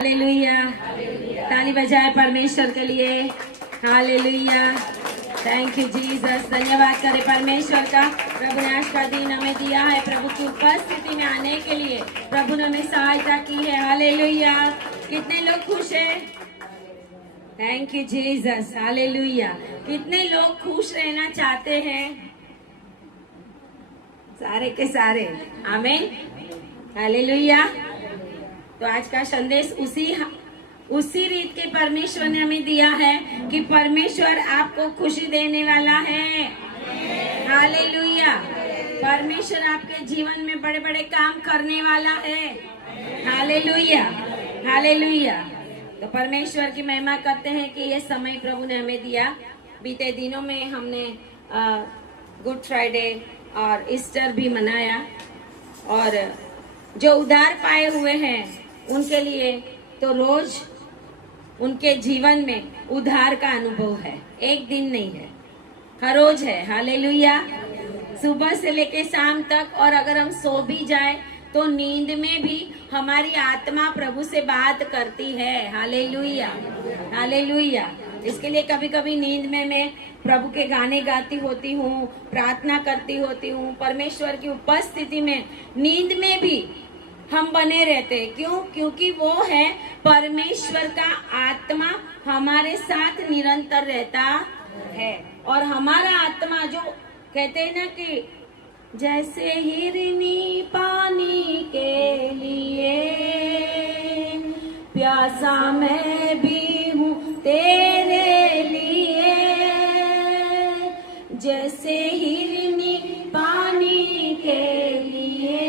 Hallelujah, ताली बजाए परमेश्वर के लिए। Hallelujah, thank you Jesus. धन्यवाद करें परमेश्वर का। प्रभु ने आज का दिन हमें दिया है, प्रभु की उपस्थिति में आने के लिए प्रभु ने हमें सहायता की है। हालेलुया, कितने लोग खुश हैं? Thank you Jesus. हालेलुया, कितने लोग खुश रहना चाहते हैं? सारे के सारे, आमीन। हालेलुया। तो आज का संदेश उसी रीत के परमेश्वर ने हमें दिया है कि परमेश्वर आपको खुशी देने वाला है। हालेलुया, परमेश्वर आपके जीवन में बड़े बड़े काम करने वाला है। Hallelujah, hallelujah. तो परमेश्वर की महिमा करते हैं कि ये समय प्रभु ने हमें दिया। बीते दिनों में हमने गुड फ्राइडे और ईस्टर भी मनाया, और जो उद्धार पाए हुए हैं उनके लिए तो रोज उनके जीवन में उद्धार का अनुभव है। एक दिन नहीं है, हर रोज है। हालेलुया, सुबह से लेके शाम तक। और अगर हम सो भी जाए तो नींद में भी हमारी आत्मा प्रभु से बात करती है। Hallelujah, hallelujah. इसके लिए कभी कभी नींद में मैं प्रभु के गाने गाती होती हूँ, प्रार्थना करती होती हूँ। परमेश्वर की उपस्थिति में नींद में भी हम बने रहते हैं। क्यों? क्योंकि वो है परमेश्वर का आत्मा हमारे साथ निरंतर रहता है। और हमारा आत्मा जो कहते हैं ना कि जैसे हिरनी पानी के लिए प्यासा मैं भी हूँ तेरे लिए, जैसे हिरनी पानी के लिए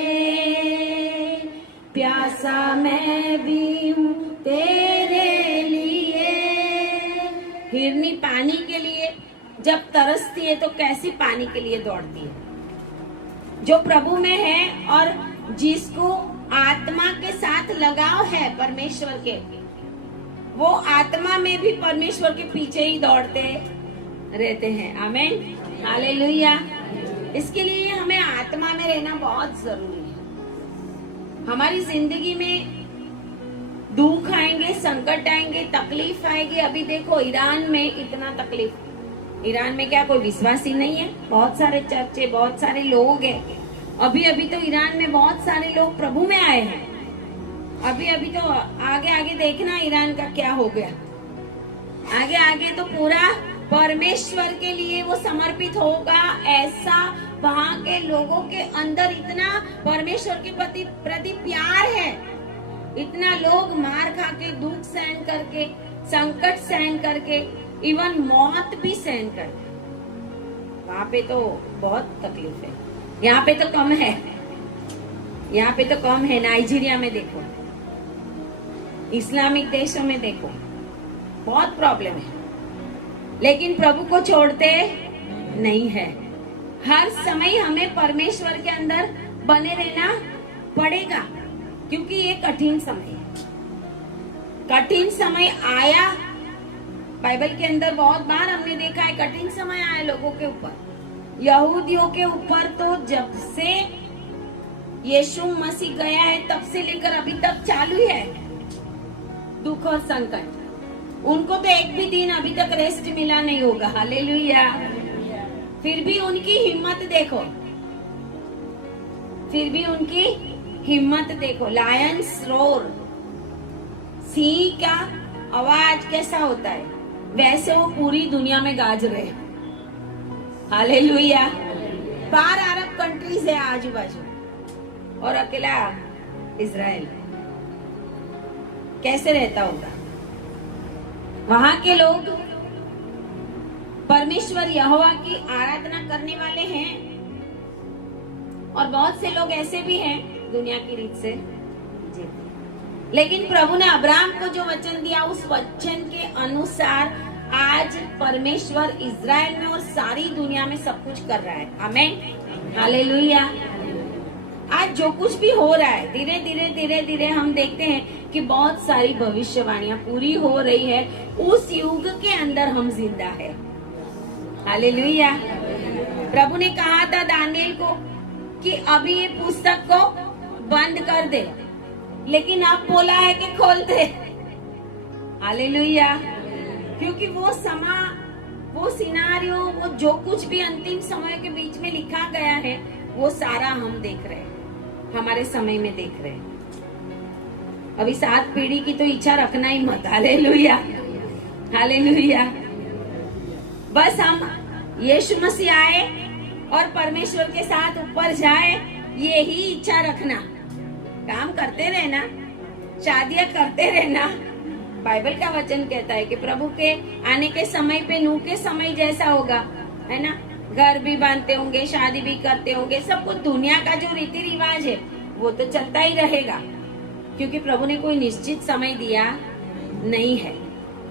प्यासा मैं भी हूँ तेरे लिए। हिरनी पानी के लिए जब तरसती है तो कैसी पानी के लिए दौड़ती है? जो प्रभु में है और जिसको आत्मा के साथ लगाव है परमेश्वर के, वो आत्मा में भी परमेश्वर के पीछे ही दौड़ते रहते हैं। आमीन, हालेलुया। इसके लिए हमें आत्मा में रहना बहुत जरूरी है। हमारी जिंदगी में दुख आएंगे, संकट आएंगे, तकलीफ आएगी। अभी देखो ईरान में इतना तकलीफ। ईरान में क्या कोई विश्वासी नहीं है? बहुत सारे चर्चे, बहुत सारे लोग हैं। अभी अभी तो ईरान में बहुत सारे लोग प्रभु में आए हैं। अभी अभी तो आगे आगे देखना ईरान का क्या हो गया। आगे आगे तो पूरा परमेश्वर के लिए वो समर्पित होगा। ऐसा वहाँ के लोगों के अंदर इतना परमेश्वर के प्रति प्यार है, इतना लोग मार खा के, दुख सहन करके, संकट सहन करके, इवन मौत भी सहन करके। वहाँ पे तो बहुत तकलीफ है। यहाँ पे तो कम है, यहाँ पे तो कम है। नाइजीरिया में देखो, इस्लामिक देशों में देखो, बहुत प्रॉब्लम है। लेकिन प्रभु को छोड़ते नहीं है। हर समय हमें परमेश्वर के अंदर बने रहना पड़ेगा, क्योंकि ये कठिन समय है। कठिन समय आया, बाइबल के अंदर बहुत बार हमने देखा है कठिन समय आया लोगों के ऊपर। यहूदियों के ऊपर तो जब से यीशु मसीह गया है तब से लेकर अभी तक चालू है दुख और संकट। उनको तो एक भी दिन अभी तक रेस्ट मिला नहीं होगा। हालेलुया। फिर भी उनकी हिम्मत देखो, फिर भी उनकी हिम्मत देखो। लायंस रोर, सिंह का आवाज कैसा होता है, वैसे वो पूरी दुनिया में गाज रहे। हालेलुया। 12 अरब कंट्रीज है आजू बाजू, और अकेला इजराइल। कैसे रहता होगा? वहां के लोग परमेश्वर यहोवा की आराधना करने वाले हैं, और बहुत से लोग ऐसे भी हैं दुनिया की रीत से जीते। लेकिन प्रभु ने अब्राहम को जो वचन दिया, उस वचन के अनुसार आज परमेश्वर इजराइल में और सारी दुनिया में सब कुछ कर रहा है। आमीन, हालेलुया। आज जो कुछ भी हो रहा है, धीरे धीरे धीरे धीरे हम देखते हैं कि बहुत सारी भविष्यवाणियां पूरी हो रही है। उस युग के अंदर हम जिंदा है। हालेलुया। प्रभु ने कहा था दानिएल को कि अभी ये पुस्तक को बंद कर दे, लेकिन अब बोला है कि खोल दे। हालेलुया। क्योंकि वो समा, वो सिनारियो, वो जो कुछ भी अंतिम समय के बीच में लिखा गया है, वो सारा हम देख रहे हैं, हमारे समय में देख रहे हैं। अभी 7 पीढ़ी की तो इच्छा रखना ही मत। Hallelujah, hallelujah. बस हम यीशु मसीह आए और परमेश्वर के साथ ऊपर जाए, ये ही इच्छा रखना। काम करते रहना, शादियां करते रहना। बाइबल का वचन कहता है कि प्रभु के आने के समय पे नूह के समय जैसा होगा, है ना। घर भी बांधते होंगे, शादी भी करते होंगे, सब कुछ दुनिया का जो रीति रिवाज है वो तो चलता ही रहेगा, क्योंकि प्रभु ने कोई निश्चित समय दिया नहीं है।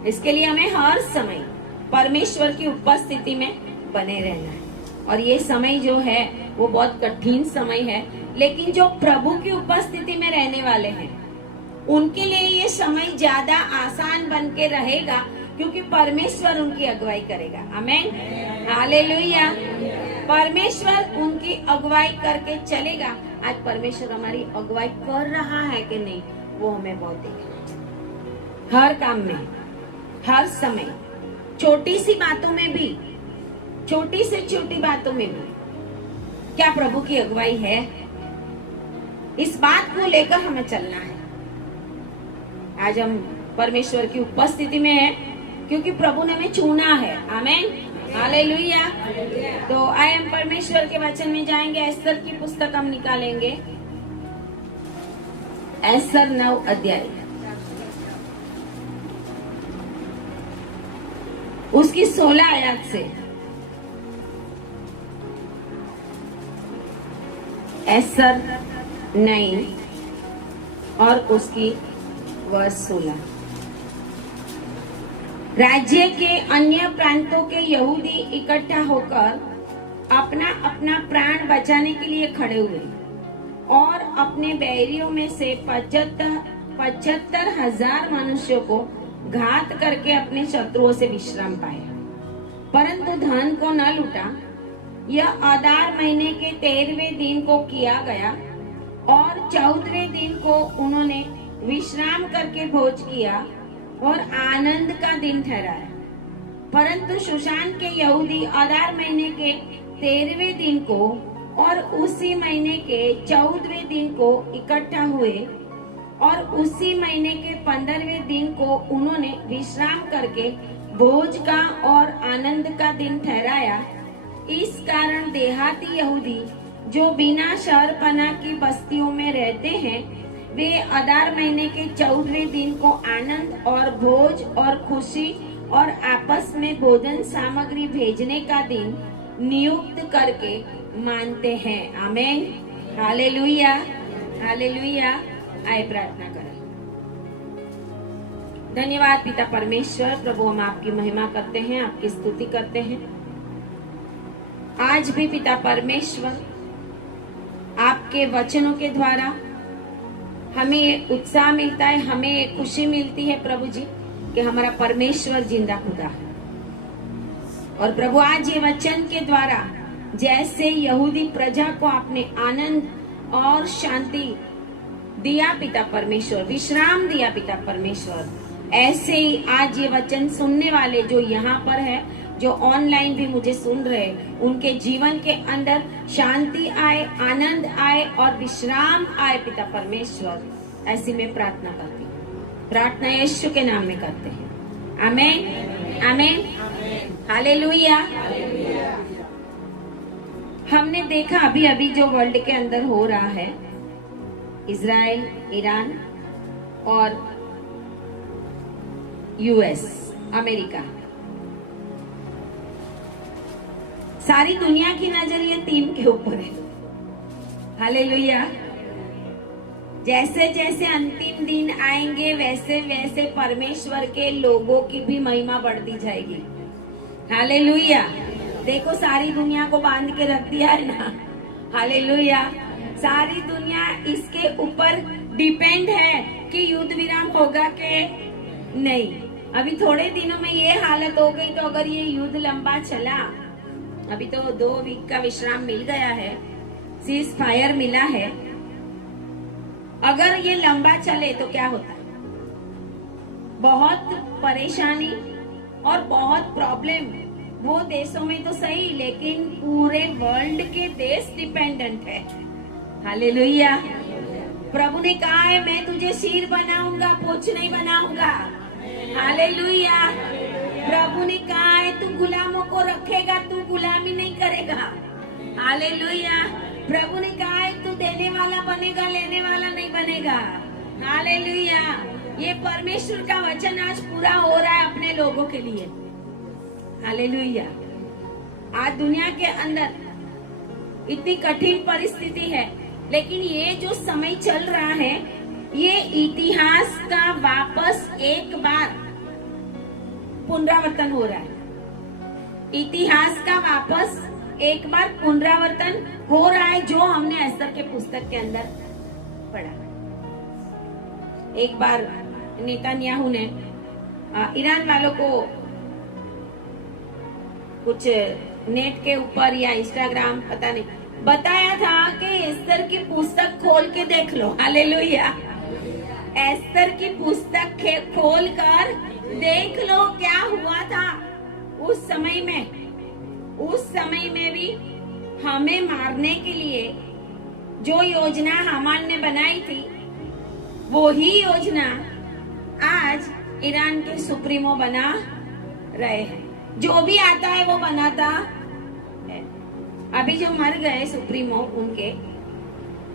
इसके लिए हमें हर समय परमेश्वर की उपस्थिति में बने रहना है। और ये समय जो है वो बहुत कठिन समय है, लेकिन जो प्रभु की उपस्थिति में रहने वाले हैं उनके लिए ये समय ज्यादा आसान बन के रहेगा, क्योंकि परमेश्वर उनकी अगुवाई करेगा। आमीन, हालेलुया। परमेश्वर उनकी अगुवाई करके चलेगा। आज परमेश्वर हमारी अगुवाई कर रहा है कि नहीं, वो हमें बहुत देखना। हर काम में, हर समय, छोटी सी बातों में भी, छोटी से छोटी बातों में भी क्या प्रभु की अगुवाई है, इस बात को लेकर हमें चलना है। आज हम परमेश्वर की उपस्थिति में हैं, क्योंकि प्रभु ने हमें चुना है। आमीन, हालेलुया। तो आए हम परमेश्वर के वचन में जाएंगे। एस्तर की पुस्तक हम निकालेंगे, एस्तर 9 अध्याय, उसकी 16 आयत से। एस्तर 9 और उसकी वर्ष 16। राज्य के अन्य प्रांतों के यहूदी इकट्ठा होकर अपना अपना प्राण बचाने के लिए खड़े हुए और अपने बैरियों में से 75,000 मनुष्यों को घात करके अपने शत्रुओं से विश्राम पाए, परंतु धन को न लूटा। यह आदार महीने के 13वें दिन को किया गया और 14वें दिन को उन्होंने विश्राम करके भोज किया और आनंद का दिन ठहराया। परंतु शूशान के यहूदी आदार महीने के 13वें दिन को और उसी महीने के 14वें दिन को इकट्ठा हुए और उसी महीने के 15वें दिन को उन्होंने विश्राम करके भोज का और आनंद का दिन ठहराया। इस कारण देहाती यहूदी जो बिना शहरपना की बस्तियों में रहते हैं, वे अदार महीने के 14वें दिन को आनंद और भोज और खुशी और आपस में भोजन सामग्री भेजने का दिन नियुक्त करके मानते हैं। आमीन, हालेलुया, हालेलुया। आए प्रार्थना करें। धन्यवाद पिता परमेश्वर, प्रभु हम आपकी महिमा करते हैं, आपकी स्तुति करते हैं। आज भी पिता परमेश्वर आपके वचनों के द्वारा हमें उत्साह मिलता है, हमें खुशी मिलती है प्रभु जी कि हमारा परमेश्वर जिंदा खुदा है। और प्रभु आज ये वचन के द्वारा जैसे यहूदी प्रजा को आपने आनंद और शांति दिया पिता परमेश्वर, विश्राम दिया पिता परमेश्वर, ऐसे ही आज ये वचन सुनने वाले जो यहाँ पर है, जो ऑनलाइन भी मुझे सुन रहे, उनके जीवन के अंदर शांति आए, आनंद आए और विश्राम आए पिता परमेश्वर। ऐसी मैं प्रार्थना करती हूँ, प्रार्थना यीशु के नाम में करते हैं। आमीन, आमीन, हालेलुया। हमने देखा अभी अभी जो वर्ल्ड के अंदर हो रहा है, इजराइल, ईरान और यूएस, अमेरिका, सारी दुनिया की नजर ये 3 के ऊपर है। हालेलुया। जैसे जैसे अंतिम दिन आएंगे वैसे वैसे परमेश्वर के लोगों की भी महिमा बढ़ती जाएगी। हालेलुया। देखो सारी दुनिया को बांध के रख दिया है ना। हालेलुया। सारी दुनिया इसके ऊपर डिपेंड है कि युद्ध विराम होगा कि नहीं। अभी थोड़े दिनों में ये हालत हो गई, तो अगर ये युद्ध लंबा चला, अभी तो 2 वीक का विश्राम मिल गया है, सीज फायर मिला है, अगर ये लंबा चले तो क्या होता है, बहुत परेशानी और बहुत प्रॉब्लम। वो देशों में तो सही, लेकिन पूरे वर्ल्ड के देश डिपेंडेंट है। हालेलुया। प्रभु ने कहा है मैं तुझे शीर बनाऊंगा, पूंछ नहीं बनाऊंगा। हालेलुया। प्रभु ने कहा है तू गुलामों को रखेगा, तू गुलामी नहीं करेगा। हालेलुया। प्रभु ने कहा है तू देने वाला बनेगा, लेने वाला नहीं बनेगा। हालेलुया। ये परमेश्वर का वचन आज पूरा हो रहा है अपने लोगों के लिए। हालेलुया। आज दुनिया के अंदर इतनी कठिन परिस्थिति है, लेकिन ये जो समय चल रहा है, ये इतिहास का वापस एक बार पुनरावर्तन हो रहा है। इतिहास का वापस एक बार पुनरावर्तन हो रहा है, जो हमने एस्तर के पुस्तक के अंदर पढ़ा। एक बार नेतन्याहू ने ईरान वालों को कुछ नेट के ऊपर या इंस्टाग्राम पता नहीं बताया था कि एस्तर की पुस्तक खोल के देख लो। हालेलुया। एस्तर की पुस्तक खोल कर देख लो क्या हुआ था उस समय में। उस समय में भी हमें मारने के लिए जो योजना हामान ने बनाई थी, वो ही योजना आज ईरान के सुप्रीमो बना रहे हैं। जो भी आता है वो बनाता है। अभी जो मर गए सुप्रीमो उनके,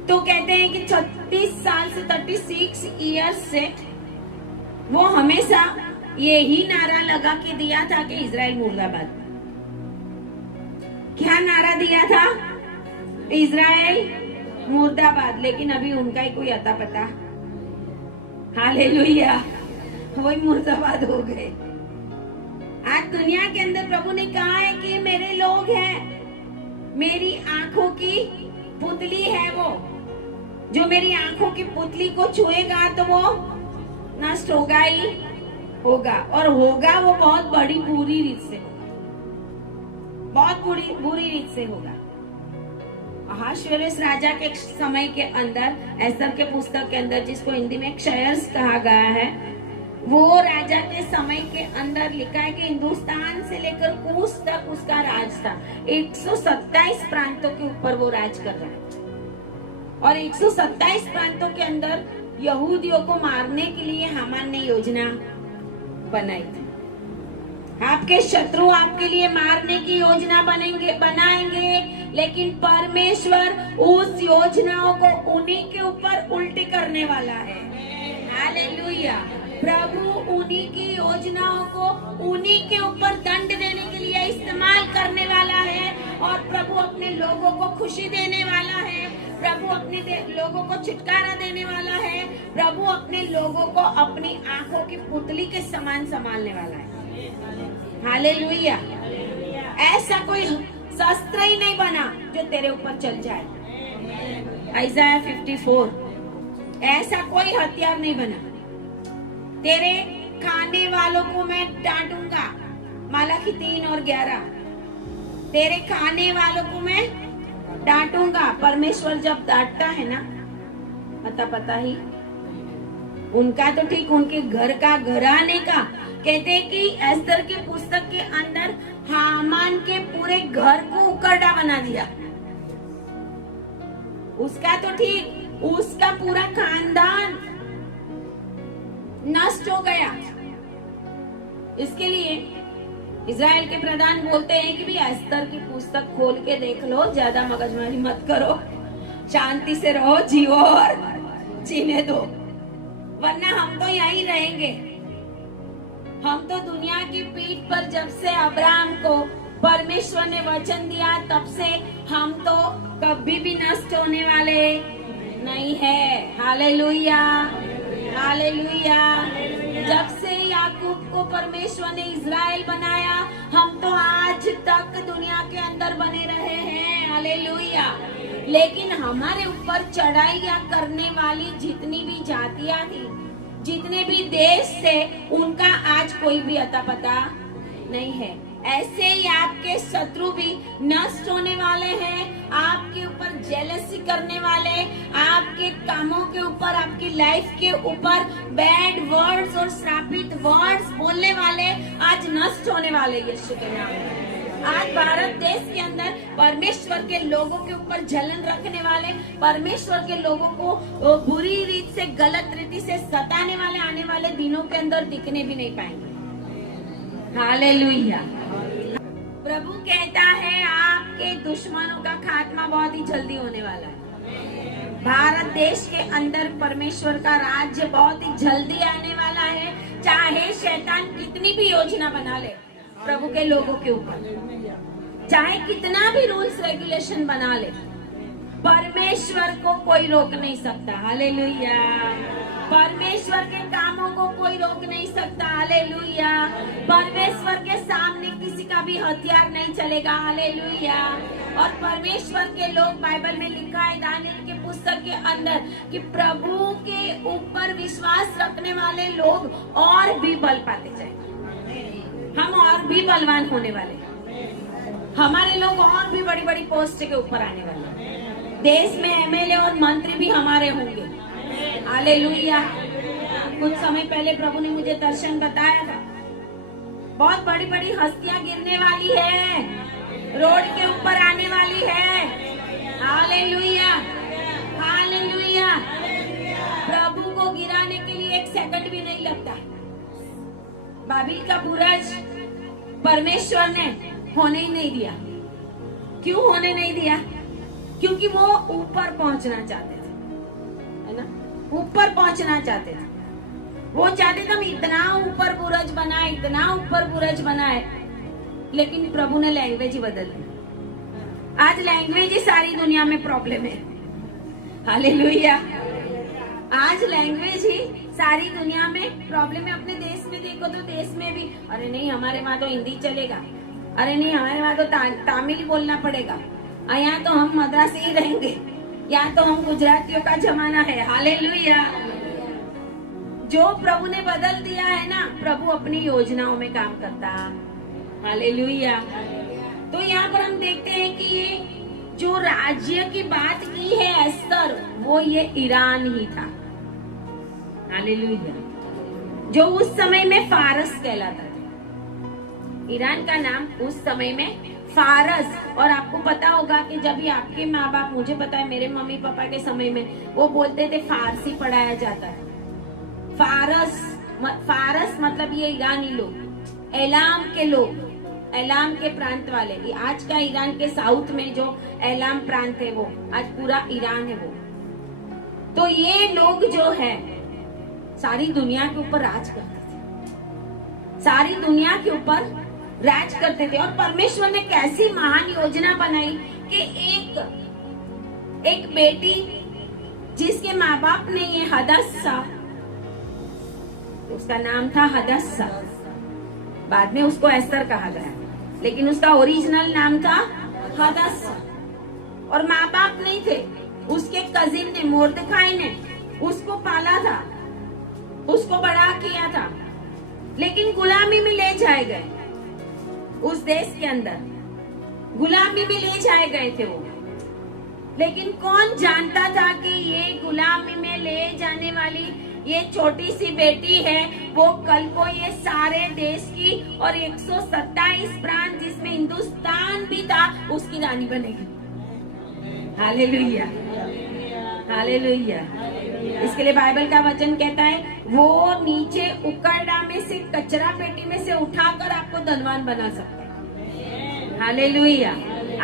तो कहते हैं कि 36 साल से 36 ईयर्स से वो हमेशा यही नारा लगा के दिया था कि इजराइल मुर्दाबाद। क्या नारा दिया था? इजराइल मुर्दाबाद। लेकिन अभी उनका ही कोई अता पता। हालेलुया। वही मुर्दाबाद हो गए। आज दुनिया के अंदर प्रभु ने कहा है कि मेरे लोग हैं, मेरी आंखों की पुतली है वो, जो मेरी आंखों की पुतली को छुएगा तो वो नष्ट होगा ही होगा, और होगा वो बहुत बड़ी बुरी रीत से होगा, बहुत बुरी रीत से होगा। अहाश्वेरोस राजा के समय के अंदर, एस्तर के पुस्तक के अंदर, जिसको हिंदी में क्षयर्स कहा गया है, वो राजा के समय के अंदर लिखा है कि हिंदुस्तान से लेकर कूश तक उसका राज था। 127 प्रांतों के ऊपर वो राज कर रहा है, और 127 प्रांतों के अंदर यहूदियों को मारने के लिए हामान ने योजना बनाई थी। आपके शत्रु आपके लिए मारने की योजना बनाएंगे, लेकिन परमेश्वर उस योजनाओं को उन्हीं के ऊपर उल्टी करने वाला है। हालेलुया। प्रभु उन्हीं की योजनाओं को उन्हीं के ऊपर दंड देने के लिए इस्तेमाल करने वाला है, और प्रभु अपने लोगों को खुशी देने वाला है। प्रभु अपने लोगों को छुटकारा देने वाला है। प्रभु अपने लोगों को अपनी आंखों की पुतली के समान संभालने वाला है। हालेलुया। ऐसा कोई शस्त्र ही नहीं बना जो तेरे ऊपर चल जाए। आइज़ाया 54, ऐसा कोई हथियार नहीं बना। तेरे खाने वालों को मैं डांटूंगा। मलाकी 3 और 11, तेरे खाने वालों को मैं डांटूंगा। परमेश्वर जब डांटता है ना, पता ही उनका तो ठीक, उनके घर का, घराने का। कहते हैं कि एस्तर की पुस्तक के अंदर हामान के पूरे घर को उकरडा बना दिया। उसका तो ठीक, उसका पूरा खानदान नष्ट हो गया। इसके लिए इजराइल के प्रधान बोलते हैं कि भी एस्तर की पुस्तक खोल के देख लो, ज्यादा मगजमारी मत करो, शांति से रहो, जियो और जीने दो, वरना हम तो यहीं रहेंगे। हम तो दुनिया की पीठ पर जब से अब्राहम को परमेश्वर ने वचन दिया, तब से हम तो कभी भी नष्ट होने वाले नहीं है। Hallelujah, hallelujah. जब से याकूब को परमेश्वर ने इजराइल बनाया, हम तो आज तक दुनिया के अंदर बने रहे हैं। हालेलुया। लेकिन हमारे ऊपर चढ़ाइयाँ करने वाली जितनी भी जातियां थी, जितने भी देश थे, उनका आज कोई भी अता पता नहीं है। ऐसे ही आपके शत्रु भी नष्ट होने वाले हैं। आपके ऊपर जेलसी करने वाले, आपके कामों के ऊपर, आपकी लाइफ के ऊपर बैड वर्ड्स और श्रापित वर्ड्स बोलने वाले आज नष्ट होने वाले यीशु के नाम में। आज भारत देश के अंदर परमेश्वर के लोगों के ऊपर जलन रखने वाले, परमेश्वर के लोगों को बुरी रीत से, गलत रीति से सताने वाले आने वाले दिनों के अंदर दिखने भी नहीं पाएंगे। हालेलुया। प्रभु कहता है आपके दुश्मनों का खात्मा बहुत ही जल्दी होने वाला है। भारत देश के अंदर परमेश्वर का राज्य बहुत ही जल्दी आने वाला है। चाहे शैतान कितनी भी योजना बना ले प्रभु के लोगों के ऊपर, चाहे कितना भी रूल्स रेगुलेशन बना ले, परमेश्वर को कोई रोक नहीं सकता। हालेलुया। परमेश्वर के कामों को कोई रोक नहीं सकता। हालेलुया। परमेश्वर के सामने किसी का भी हथियार नहीं चलेगा। हालेलुया। और परमेश्वर के लोग, बाइबल में लिखा है दानियेल के पुस्तक के अंदर कि प्रभु के ऊपर विश्वास रखने वाले लोग और भी बल पाते जाएंगे। हम और भी बलवान होने वाले, हमारे लोग और भी बड़ी बड़ी पोस्ट के ऊपर आने वाले, देश में एमएलए और मंत्री भी हमारे होंगे। हालेलुया। कुछ समय पहले प्रभु ने मुझे दर्शन बताया था, बहुत बड़ी बड़ी हस्तियां गिरने वाली है, रोड के ऊपर आने वाली है। हालेलुया। हालेलुया। प्रभु को गिराने के लिए एक सेकंड भी नहीं लगता। बाबिल का बुराज परमेश्वर ने होने ही नहीं दिया। क्यों होने नहीं दिया? क्योंकि वो ऊपर पहुंचना चाहते थे, है ना? ऊपर पहुंचना चाहते थे। वो चाहते थे हम इतना ऊपर बुरज बनाए, इतना ऊपर बुरज बनाए, लेकिन प्रभु ने लैंग्वेज ही बदल दी। आज लैंग्वेज ही सारी दुनिया में प्रॉब्लम है। हालेलुया। आज लैंग्वेज ही सारी दुनिया में प्रॉब्लम है। अपने देश में देखो तो देश में भी, अरे नहीं हमारे वहां तो हिंदी चलेगा, अरे नहीं हमारे वहां तो तमिल ही बोलना पड़ेगा, यहाँ तो हम मद्रासी ही रहेंगे, यहाँ तो हम गुजरातियों का जमाना है। हालेलुया। जो प्रभु ने बदल दिया है ना, प्रभु अपनी योजनाओं में काम करता। हालेलुया। तो यहाँ पर हम देखते हैं कि ये जो राज्य की बात की है एस्तर, वो ये ईरान ही था। हालेलुया। जो उस समय में फारस कहलाता था। ईरान का नाम उस समय में फारस। और आपको पता होगा कि जब भी आपके माँ बाप, मुझे पता है मेरे मम्मी पापा के समय में वो बोलते थे फारसी पढ़ाया जाता है। फारस मतलब ये ईरानी लोग, एलाम के लोग, एलाम के प्रांत वाले। ये आज का ईरान के साउथ में जो एलाम प्रांत है, वो आज पूरा ईरान है वो। तो ये लोग जो है सारी दुनिया के ऊपर राज करते थे, सारी दुनिया के ऊपर राज करते थे। और परमेश्वर ने कैसी महान योजना बनाई कि एक बेटी जिसके माँ बाप ने ये हदस्सा, उसका नाम था हदस्सा, बाद में उसको एस्तर कहा गया, लेकिन उसका ओरिजिनल नाम था हदस्सा। और माँ बाप नहीं थे, उसके कजिन ने, मोर्दखाई ने उसको पाला था, उसको बड़ा किया था, लेकिन गुलामी में ले जाए गए। उस देश के अंदर गुलामी में ले जाए गए थे वो। लेकिन कौन जानता था कि ये गुलामी में ले जाने वाली ये छोटी सी बेटी है, वो कल को ये सारे देश की और 127 प्रांत जिसमें हिंदुस्तान भी था उसकी रानी बनेगी। हालेलुया। हालेलुया। इसके लिए बाइबल का वचन कहता है वो नीचे उकरडा में से, कचरा पेटी में से उठाकर आपको धनवान बना सकता है। हालेलुया।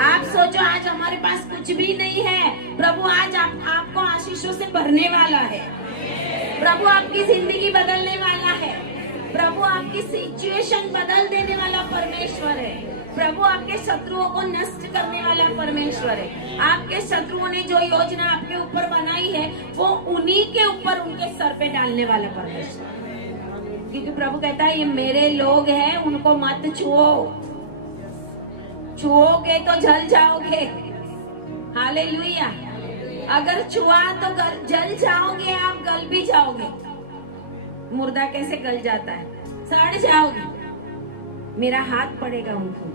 आप सोचो आज हमारे पास कुछ भी नहीं है, प्रभु आज आपको आशीषों से भरने वाला है। प्रभु आपकी जिंदगी बदलने वाला है। प्रभु आपकी सिचुएशन बदल देने वाला परमेश्वर है। प्रभु आपके शत्रुओं को नष्ट करने वाला परमेश्वर है। आपके शत्रुओं ने जो योजना आपके ऊपर बनाई है वो उन्हीं के ऊपर, उनके सर पे डालने वाला परमेश्वर। क्योंकि प्रभु कहता है ये मेरे लोग हैं, उनको मत छुओ, छुओगे तो जल जाओगे। हालेलुया। अगर छुआ तो जल जाओगे, आप गल भी जाओगे। मुर्दा कैसे गल जाता है? सड़ जाओगे। मेरा हाथ पड़ेगा उनको।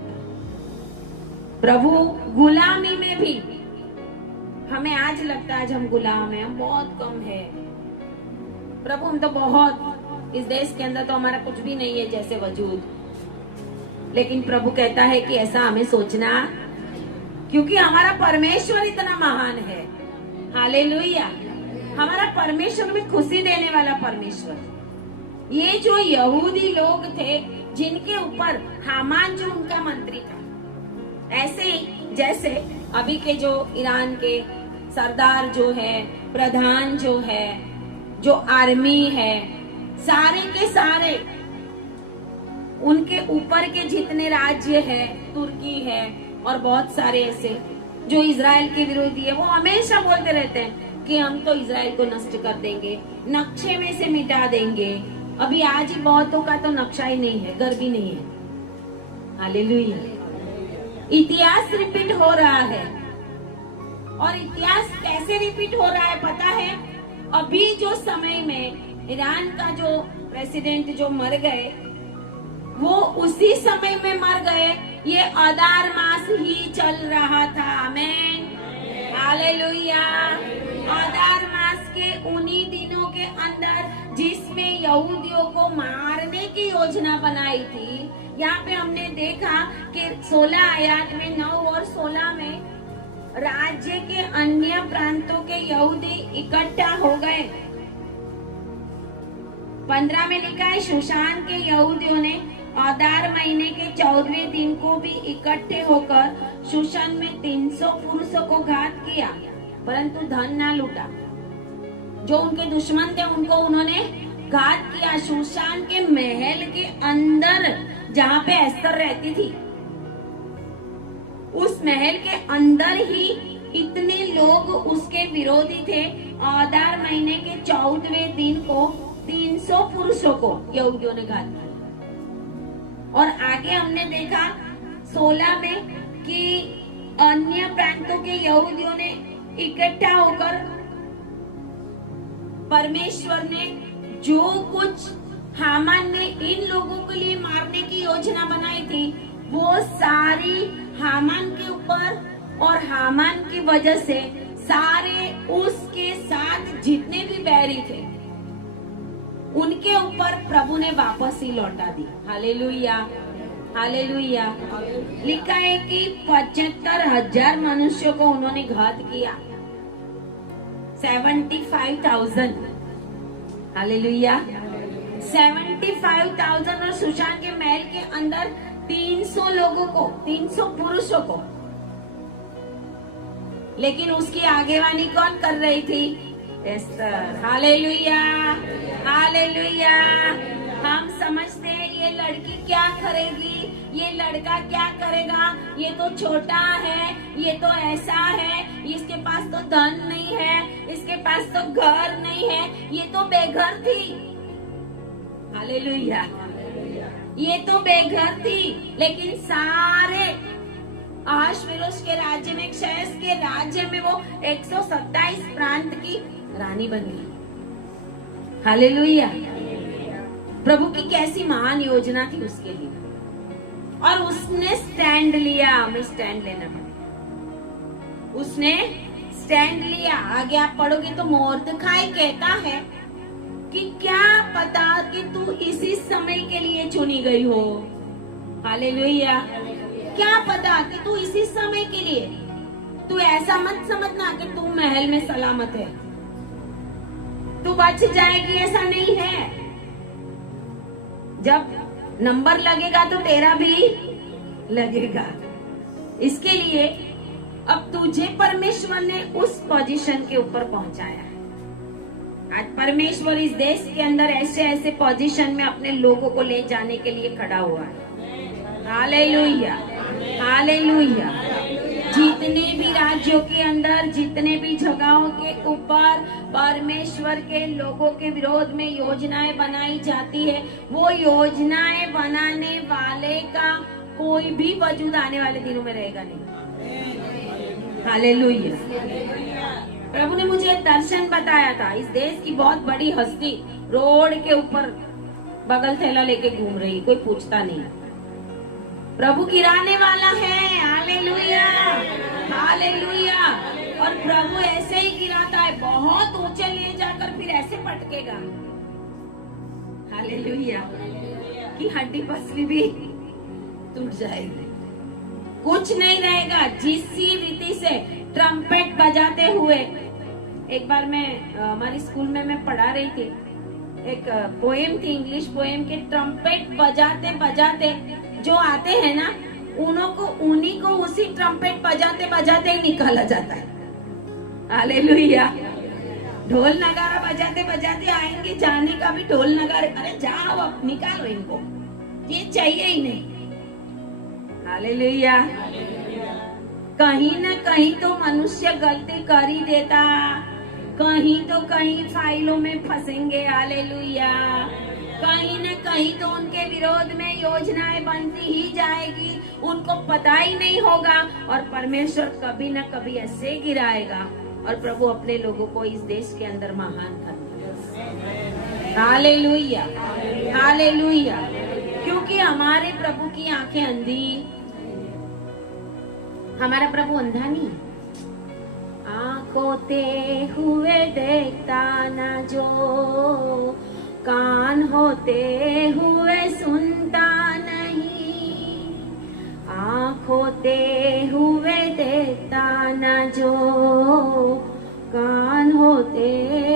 प्रभु गुलामी में भी हमें आज लगता है आज हम गुलाम हैं, हम बहुत कम है। प्रभु हम तो बहुत, इस देश के अंदर तो हमारा कुछ भी नहीं है जैसे वजूद, लेकिन प्रभु कहता है कि ऐसा हमें सोचना, क्योंकि हमारा परमेश्वर इतना महान है। हालेलुया। हमारा परमेश्वर में खुशी देने वाला परमेश्वर। ये जो यहूदी लोग थे जिनके ऊपर हामान जो उनका मंत्री था, ऐसे ही जैसे अभी के जो ईरान के सरदार जो है, प्रधान जो है, जो आर्मी है, सारे के सारे उनके ऊपर के जितने राज्य है, तुर्की है और बहुत सारे ऐसे जो इजराइल के विरोधी है, वो हमेशा बोलते रहते हैं कि हम तो इजराइल को नष्ट कर देंगे, नक्शे में से मिटा देंगे। अभी आज ही बहुतों का तो नक्शा ही नहीं है, घर भी नहीं है। हालेलुया। इतिहास रिपीट हो रहा है। और इतिहास कैसे रिपीट हो रहा है पता है? अभी जो समय में ईरान का जो प्रेसिडेंट जो मर गए, वो उसी समय में मर गए। ये अदार मास ही चल रहा था। आमीन, हालेलुया। अदार मास के उन्हीं दिनों के अंदर जिसमें यहूदियों को मारने की योजना बनाई थी, यहाँ पे हमने देखा कि 16 आयत में 9 और 16 में राज्य के अन्य प्रांतों के यहूदी इकट्ठा हो गए। 15 में लिखा है, शूशान के यहूदियों ने आदार महीने के 14वें दिन को भी इकट्ठे होकर शूशान में 300 पुरुषों को घात किया, परंतु धन ना लूटा। जो उनके दुश्मन थे उनको उन्होंने घात किया। शूशान के महल के अंदर जहाँ पे एस्तर रहती थी, उस महल के अंदर ही इतने लोग उसके विरोधी थे। आदार महीने के 14वें दिन को 300 पुरुषों को यहूदियों ने घात किया। और आगे हमने देखा 16 में कि अन्य प्रांतों के यहूदियों ने इकट्ठा होकर परमेश्वर ने जो कुछ हामान ने इन लोगों के लिए मारने की योजना बनाई थी, वो सारी हामान के ऊपर और हामान की वजह से सारे उसके साथ जितने भी बैरी थे उनके ऊपर प्रभु ने वापस ही लौटा दी। Hallelujah, hallelujah. लिखा है कि 75,000 मनुष्यों को उन्होंने घात किया। 75,000। हालेलुया। 75,000 और शूशान के महल के अंदर 300 लोगों को, 300 पुरुषों को। लेकिन उसकी आगेवानी कौन कर रही थी? एस्तर। Hallelujah, hallelujah. हम समझते हैं ये लड़की क्या करेगी, ये लड़का क्या करेगा, ये तो छोटा है, ये तो ऐसा है, इसके पास तो धन नहीं है, इसके पास तो घर नहीं है, ये तो बेघर थी। हालेलुया। ये तो बेघर थी, लेकिन सारे अहश्वेरोश के राज्य में, क्षयस के राज्य में वो 127 प्रांत की रानी बन गई। हालेलुया। प्रभु की कैसी महान योजना थी उसके लिए, और उसने स्टैंड लिया। हमें स्टैंड लेना पड़ेगा। उसने स्टैंड लिया। आगे आप पढ़ोगे तो मोर्दखाई कहता है कि क्या पता कि तू इसी समय के लिए चुनी गई हो। हालेलुया। क्या पता कि तू इसी समय के लिए, तू ऐसा मत समझना कि तू महल में सलामत है, तू बच जाएगी, ऐसा नहीं है। जब नंबर लगेगा तो तेरा भी लगेगा। इसके लिए अब तुझे परमेश्वर ने उस पोजीशन के ऊपर पहुंचाया है। आज परमेश्वर इस देश के अंदर ऐसे ऐसे पोजीशन में अपने लोगों को ले जाने के लिए खड़ा हुआ है। Hallelujah, hallelujah. जितने भी राज्यों के अंदर, जितने भी जगहों के ऊपर परमेश्वर के लोगों के विरोध में योजनाएं बनाई जाती है, वो योजनाएं बनाने वाले का कोई भी वजूद आने वाले दिनों में रहेगा नहीं। हालेलुया। प्रभु ने मुझे दर्शन बताया था। इस देश की बहुत बड़ी हस्ती रोड के ऊपर बगल थैला लेके घूम रही, कोई पूछता नहीं। प्रभु गिराने वाला है। Hallelujah, hallelujah. और प्रभु ऐसे ही गिराता है, बहुत ऊंचे ले जाकर फिर ऐसे पटकेगा। हालेलुया, कि हड्डी पसली भी टूट जाएगी, कुछ नहीं रहेगा। जिसी रीति से ट्रम्पेट बजाते हुए, एक बार मैं हमारी स्कूल में मैं पढ़ा रही थी, एक पोएम थी, इंग्लिश पोएम के ट्रम्पेट बजाते बजाते जो आते हैं ना, उन्हीं को उसी ट्रम्पेट बजाते बजाते ही निकाला जाता है। हालेलुया। ढोल नगारा बजाते बजाते आएंगे, जाने का भी ढोल नगारे, अरे जाओ अब निकालो इनको, ये चाहिए ही नहीं। हालेलुया। कहीं न कहीं तो मनुष्य गलती कर ही देता, कहीं तो कहीं फाइलों में फंसेंगे। हालेलुया। कहीं न कहीं तो उनके विरोध में योजनाएं बनती ही जाएगी, उनको पता ही नहीं होगा, और परमेश्वर कभी न कभी ऐसे गिराएगा, और प्रभु अपने लोगों को इस देश के अंदर महान करेगा। Hallelujah, hallelujah. क्योंकि हमारे प्रभु की आंखें अंधी, हमारा प्रभु अंधा नहीं। आंखों ते हुए देखता ना जो, कान होते हुए सुनता नहीं। आंखों ते हुए देखता ना जो, कान होते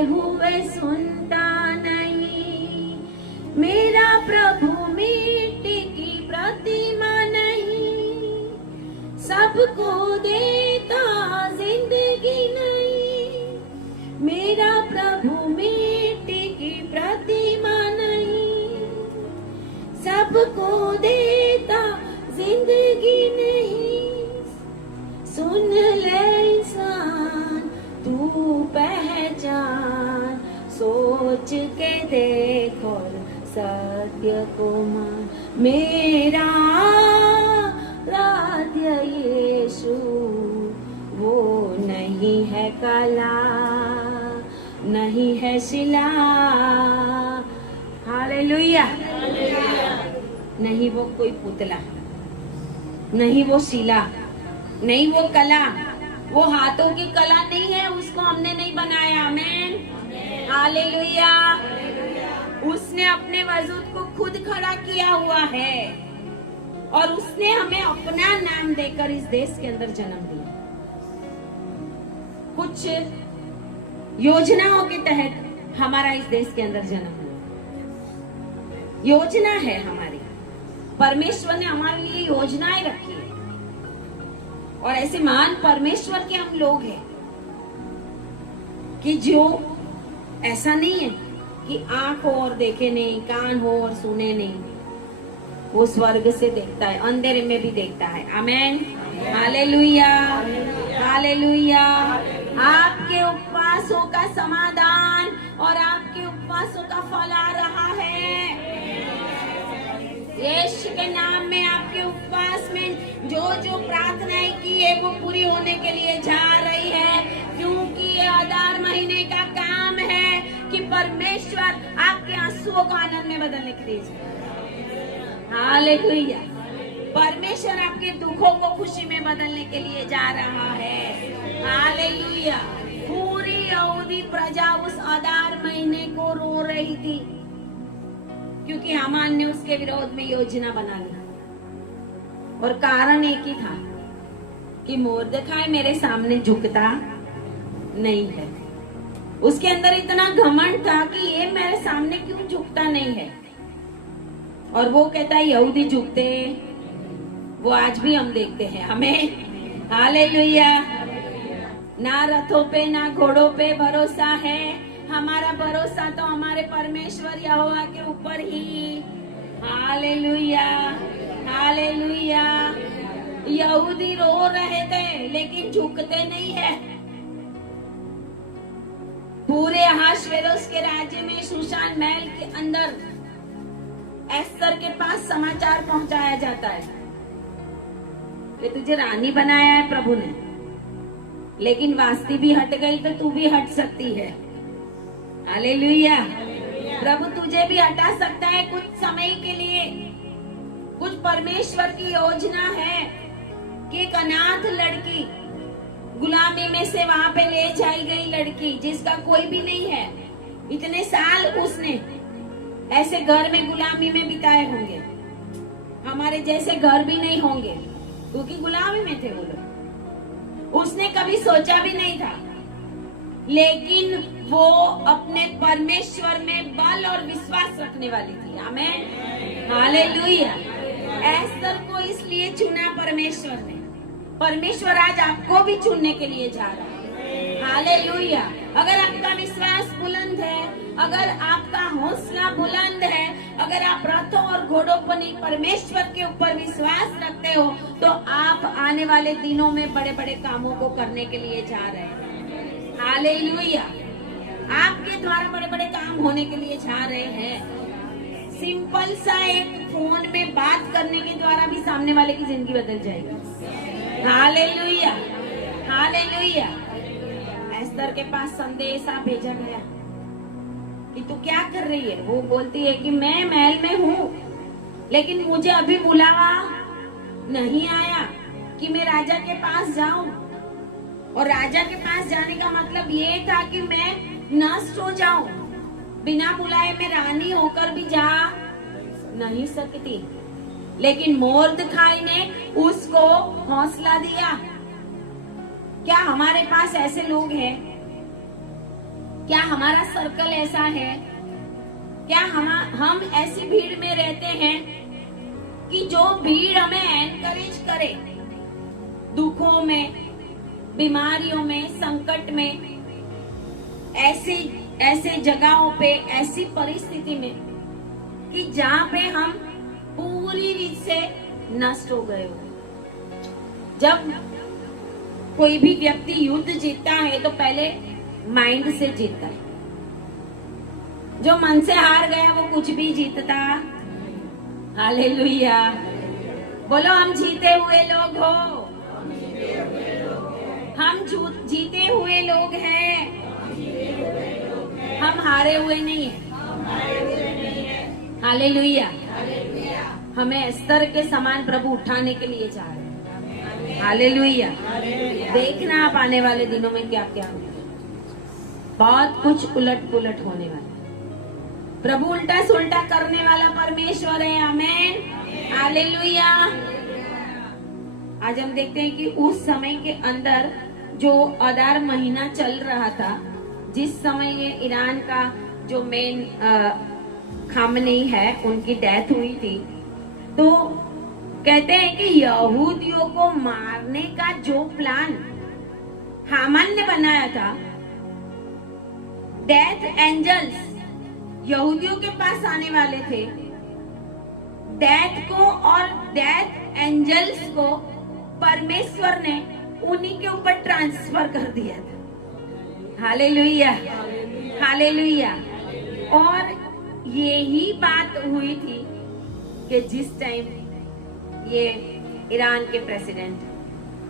हुए सुनता नहीं। मेरा प्रभु मिट्टी की प्रतिमा नहीं, सबको देता जिंदगी नहीं। मेरा प्रभु मिट्टी की प्रतिमा नहीं, सबको देता जिंदगी नहीं। सुन ले इंसान तू पहचान, सोच के देखो सत्य को मान। मेरा आराध्य यीशु वो नहीं है कला, नहीं है शिला। हालेलुया। नहीं वो कोई पुतला, नहीं वो शिला, नहीं वो कला, वो हाथों की कला नहीं है, उसको हमने नहीं बनाया। आमीन, हालेलुया। उसने अपने वजूद को खुद खड़ा किया हुआ है, और उसने हमें अपना नाम देकर इस देश के अंदर जन्म दिया। कुछ योजनाओं के तहत हमारा इस देश के अंदर जन्म हुआ। योजना है हमारी, परमेश्वर ने हमारे लिए योजनाएं रखी है, और ऐसे महान परमेश्वर के हम लोग हैं कि जो ऐसा नहीं है कि आंख हो और देखे नहीं, कान हो और सुने नहीं। वो स्वर्ग से देखता है, अंधेरे में भी देखता है। आमीन, हालेलुया, हालेलुया। आपके उपवासों का समाधान और आपके उपवासों का फल आ रहा है। यीशु के नाम में आपके उपवास में जो जो प्रार्थनाएं की है वो पूरी होने के लिए जा रही है, क्योंकि ये आधार महीने का काम है कि परमेश्वर आपके आंसुओं को आनंद में बदलने के लिए जाए। हालेलुया। परमेश्वर आपके दुखों को खुशी में बदलने के लिए जा रहा है। हालेलुया। पूरी यहूदी प्रजा उस आधार महीने को रो रही थी, क्योंकि हामान ने उसके विरोध में योजना बना ली, और कारण एक ही था कि मोर्देखाई मेरे सामने झुकता नहीं है। उसके अंदर इतना घमंड था कि ये मेरे सामने क्यों झुकता नहीं है, और वो कहता है यहूदी झुकते, वो आज भी हम देखते हैं। हमें हालेलुया। ना रथों पे ना घोड़ों पे भरोसा है, हमारा भरोसा तो हमारे परमेश्वर यहोवा के ऊपर ही। Hallelujah, hallelujah. यहूदी रो रहे थे लेकिन झुकते नहीं है। पूरे अहाश्वेरोस के राज्य में शूशान महल के अंदर एस्तर के पास समाचार पहुंचाया जाता है कि तुझे रानी बनाया है प्रभु ने, लेकिन वास्ती भी हट गई तो तू भी हट सकती है। हालेलुया। प्रभु तुझे भी हटा सकता है कुछ समय के लिए, कुछ परमेश्वर की योजना है कि एक अनाथ लड़की, गुलामी में से वहां पे ले जाई गई लड़की जिसका कोई भी नहीं है, इतने साल उसने ऐसे घर में गुलामी में बिताए होंगे, हमारे जैसे घर भी नहीं होंगे क्योंकि गुलामी में थे वो लोग। उसने कभी सोचा भी नहीं था, लेकिन वो अपने परमेश्वर में बल और विश्वास रखने वाली थी। आमेन, हालेलुया। एस्तर को इसलिए चुना परमेश्वर ने। परमेश्वर आज आपको भी चुनने के लिए जा रहा है। हालेलुया। अगर आपका विश्वास बुलंद है, अगर आपका हौसला बुलंद है, अगर आप रथों और घोड़ों पर नहीं परमेश्वर के ऊपर विश्वास रखते हो, तो आप आने वाले दिनों में बड़े बड़े कामों को करने के लिए जा रहे हैं। हालेलुया। आपके द्वारा बड़े बड़े काम होने के लिए जा रहे हैं। सिंपल सा एक फोन में बात करने के द्वारा भी सामने वाले की जिंदगी बदल जाएगी। Hallelujah, hallelujah. एस्तर के पास संदेशा भेजा गया कि तू क्या कर रही है। वो बोलती है कि मैं महल में हूँ, लेकिन मुझे अभी बुलावा नहीं आया कि मैं राजा के पास जाऊं। और राजा के पास जाने का मतलब ये था कि मैं नष्ट हो जाऊं, बिना बुलाए मैं रानी होकर भी जा नहीं सकती। लेकिन मोर्दखाई ने उसको हौसला दिया। क्या हमारे पास ऐसे लोग हैं? क्या हमारा सर्कल ऐसा है? क्या हम ऐसी भीड़ में रहते हैं कि जो भीड़ हमें एनकरेज करे दुखों में, बीमारियों में, संकट में, ऐसे जगहों पे, ऐसी परिस्थिति में कि जहां पे हम पूरी रीत से नष्ट हो गए हो। जब कोई भी व्यक्ति युद्ध जीतता है तो पहले माइंड से जीतता है। जो मन से हार गया वो कुछ भी जीतता। हालेलुया। बोलो, हम जीते हुए लोग हो, हम जीते हुए लोग हैं, हम हारे हुए नहीं हैं। हालेलुया। हमें एस्तर के समान प्रभु उठाने के लिए जा रहे हैं। हालेलुया। देखना आप आने वाले दिनों में क्या क्या होगा। बहुत कुछ उलट पुलट होने वाला है। प्रभु उल्टा सुल्टा करने वाला परमेश्वर है। आमेन, हालेलुया। आज हम देखते हैं कि उस समय के अंदर जो अदार महीना चल रहा था, जिस समय ये ईरान का जो मेन खामनी है उनकी डेथ हुई थी, तो कहते हैं कि यहूदियों को मारने का जो प्लान हामान ने बनाया था, डेथ एंजल्स यहूदियों के पास आने वाले थे। डेथ को और डेथ एंजल्स को परमेश्वर ने उन्हीं के ऊपर ट्रांसफर कर दिया था। Hallelujah, hallelujah. और यही बात हुई थी कि जिस टाइम ये ईरान के प्रेसिडेंट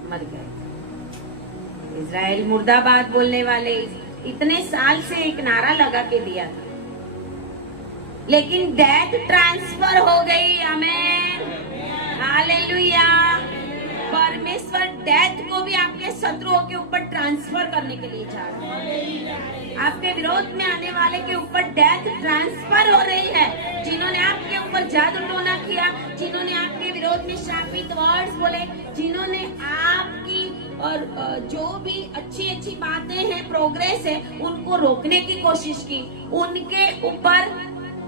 मर गए। इजराइल मुर्दाबाद बोलने वाले इतने साल से एक नारा लगा के दिया था, लेकिन डेथ ट्रांसफर हो गई। आमेन, हालेलुया। परमेश्वर डेथ को भी आपके शत्रुओं के ऊपर ट्रांसफर करने के लिए जा रहा है। आपके विरोध में आने वाले के ऊपर डेथ ट्रांसफर हो रही है। जिन्होंने आपके ऊपर जादू टोना किया, जिन्होंने आपके विरोध में शापित वर्ड्स बोले, जिन्होंने आपकी और जो भी अच्छी अच्छी बातें हैं, प्रोग्रेस है, उनको रोकने की कोशिश की, उनके ऊपर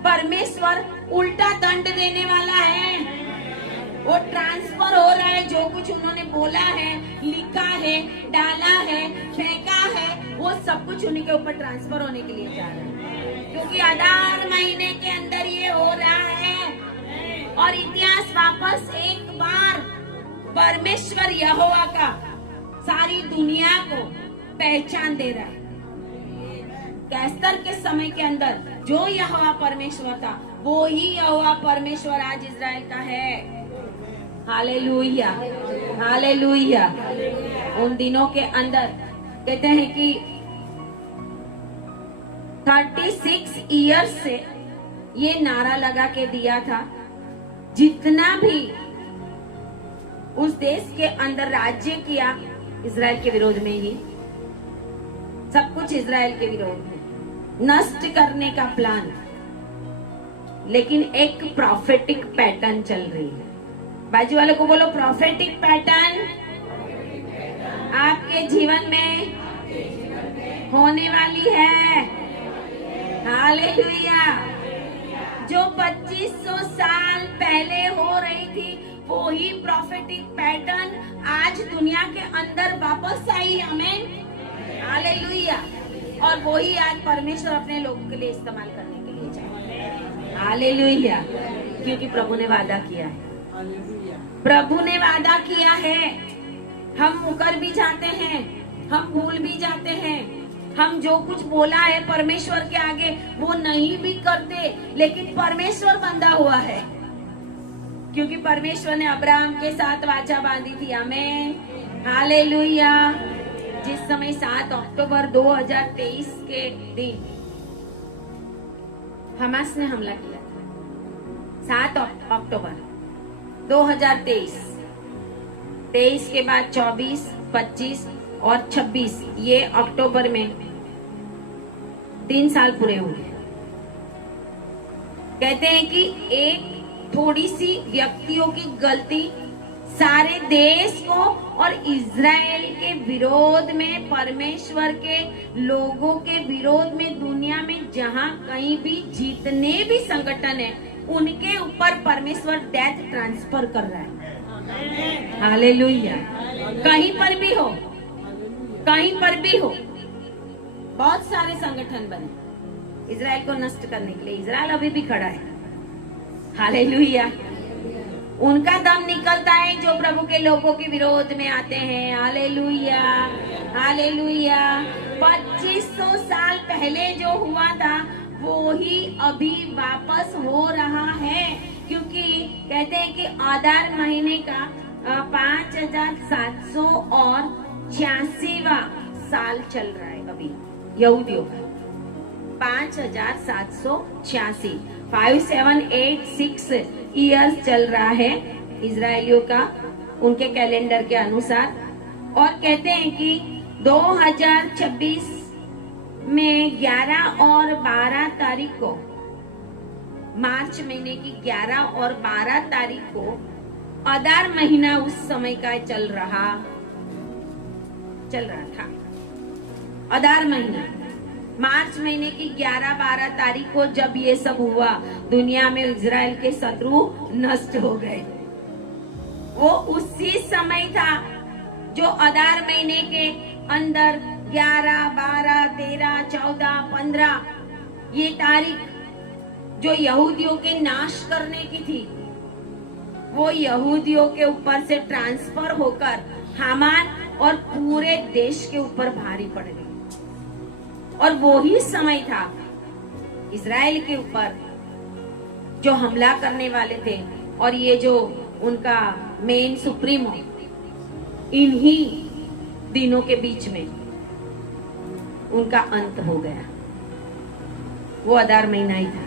परमेश्वर उल्टा दंड देने वाला है। वो ट्रांसफर हो रहा है। जो कुछ उन्होंने बोला है, लिखा है, डाला है, फेंका है, वो सब कुछ उन्हीं के ऊपर ट्रांसफर होने के लिए जा रहा है, क्योंकि अदार महीने के अंदर ये हो रहा है। और इतिहास वापस एक बार परमेश्वर यहोवा का सारी दुनिया को पहचान दे रहा है। एस्तर के समय के अंदर जो यहोवा परमेश्वर था, वो ही यहोवा परमेश्वर आज इजराइल का है। Hallelujah, hallelujah. उन दिनों के अंदर कहते हैं कि 36 ईयर्स से ये नारा लगा के दिया था जितना भी उस देश के अंदर राज्य किया इजराइल के विरोध में ही, सब कुछ इजराइल के विरोध में, नष्ट करने का प्लान। लेकिन एक प्रॉफेटिक पैटर्न चल रही है। बाजू वालों को बोलो, प्रॉफेटिक पैटर्न आपके जीवन में होने वाली है। हालेलुया। जो 2500 साल पहले हो रही थी वो ही प्रॉफेटिक पैटर्न आज दुनिया के अंदर वापस आई। आमीन। हालेलुया। और वही आज परमेश्वर अपने लोगों के लिए इस्तेमाल करने के लिए चाहते। हालेलुया। क्योंकि प्रभु ने वादा किया है, प्रभु ने वादा किया है। हम मुकर भी जाते हैं, हम भूल भी जाते हैं, हम जो कुछ बोला है परमेश्वर के आगे वो नहीं भी करते, लेकिन परमेश्वर बंधा हुआ है। क्योंकि परमेश्वर ने अब्राहम के साथ वाचा बांधी थी। आमीन। हालेलुया। जिस समय 7 अक्टूबर 2023 के दिन हमास ने हमला किया था, 7 अक्टूबर 2023, 23 के बाद 24, 25 और 26, ये अक्टूबर में 3 साल पूरे हुए। कहते हैं कि एक थोड़ी सी व्यक्तियों की गलती सारे देश को और इजराइल के विरोध में, परमेश्वर के लोगों के विरोध में, दुनिया में जहां कहीं भी जितने भी संगठन है उनके ऊपर परमेश्वर डेथ ट्रांसफर कर रहा है। हालेलुया। कहीं पर भी हो, कहीं पर भी हो, बहुत सारे संगठन बने इजराइल को नष्ट करने के लिए। इजराइल अभी भी खड़ा है। हालेलुया। उनका दम निकलता है जो प्रभु के लोगों के विरोध में आते हैं। हालेलुया। हालेलुया। 2500 साल पहले जो हुआ था वो ही अभी वापस हो रहा है। क्योंकि कहते हैं कि आधार महीने का 5700 और 86वां साल चल रहा है अभी यहूदियों का। 5786, 5786 ईयर्स चल रहा है इजराइलियों का, उनके कैलेंडर के अनुसार। और कहते हैं कि 2026 में 11 और 12 तारीख को, मार्च महीने की 11 और 12 तारीख को आधार महीना उस समय का चल रहा था। आधार महीना मार्च महीने की 11-12 तारीख को जब ये सब हुआ, दुनिया में इजराइल के शत्रु नष्ट हो गए। वो उसी समय था जो आधार महीने के अंदर 11, 12, 13, 14, 15 ये तारीख जो यहूदियों के नाश करने की थी, वो यहूदियों के ऊपर से ट्रांसफर होकर हामान और पूरे देश के ऊपर भारी पड़ गई। और वो ही समय था इजराइल के ऊपर जो हमला करने वाले थे, और ये जो उनका मेन सुप्रीमो, इन्हीं दिनों के बीच में उनका अंत हो गया। वो आधार महीना ही था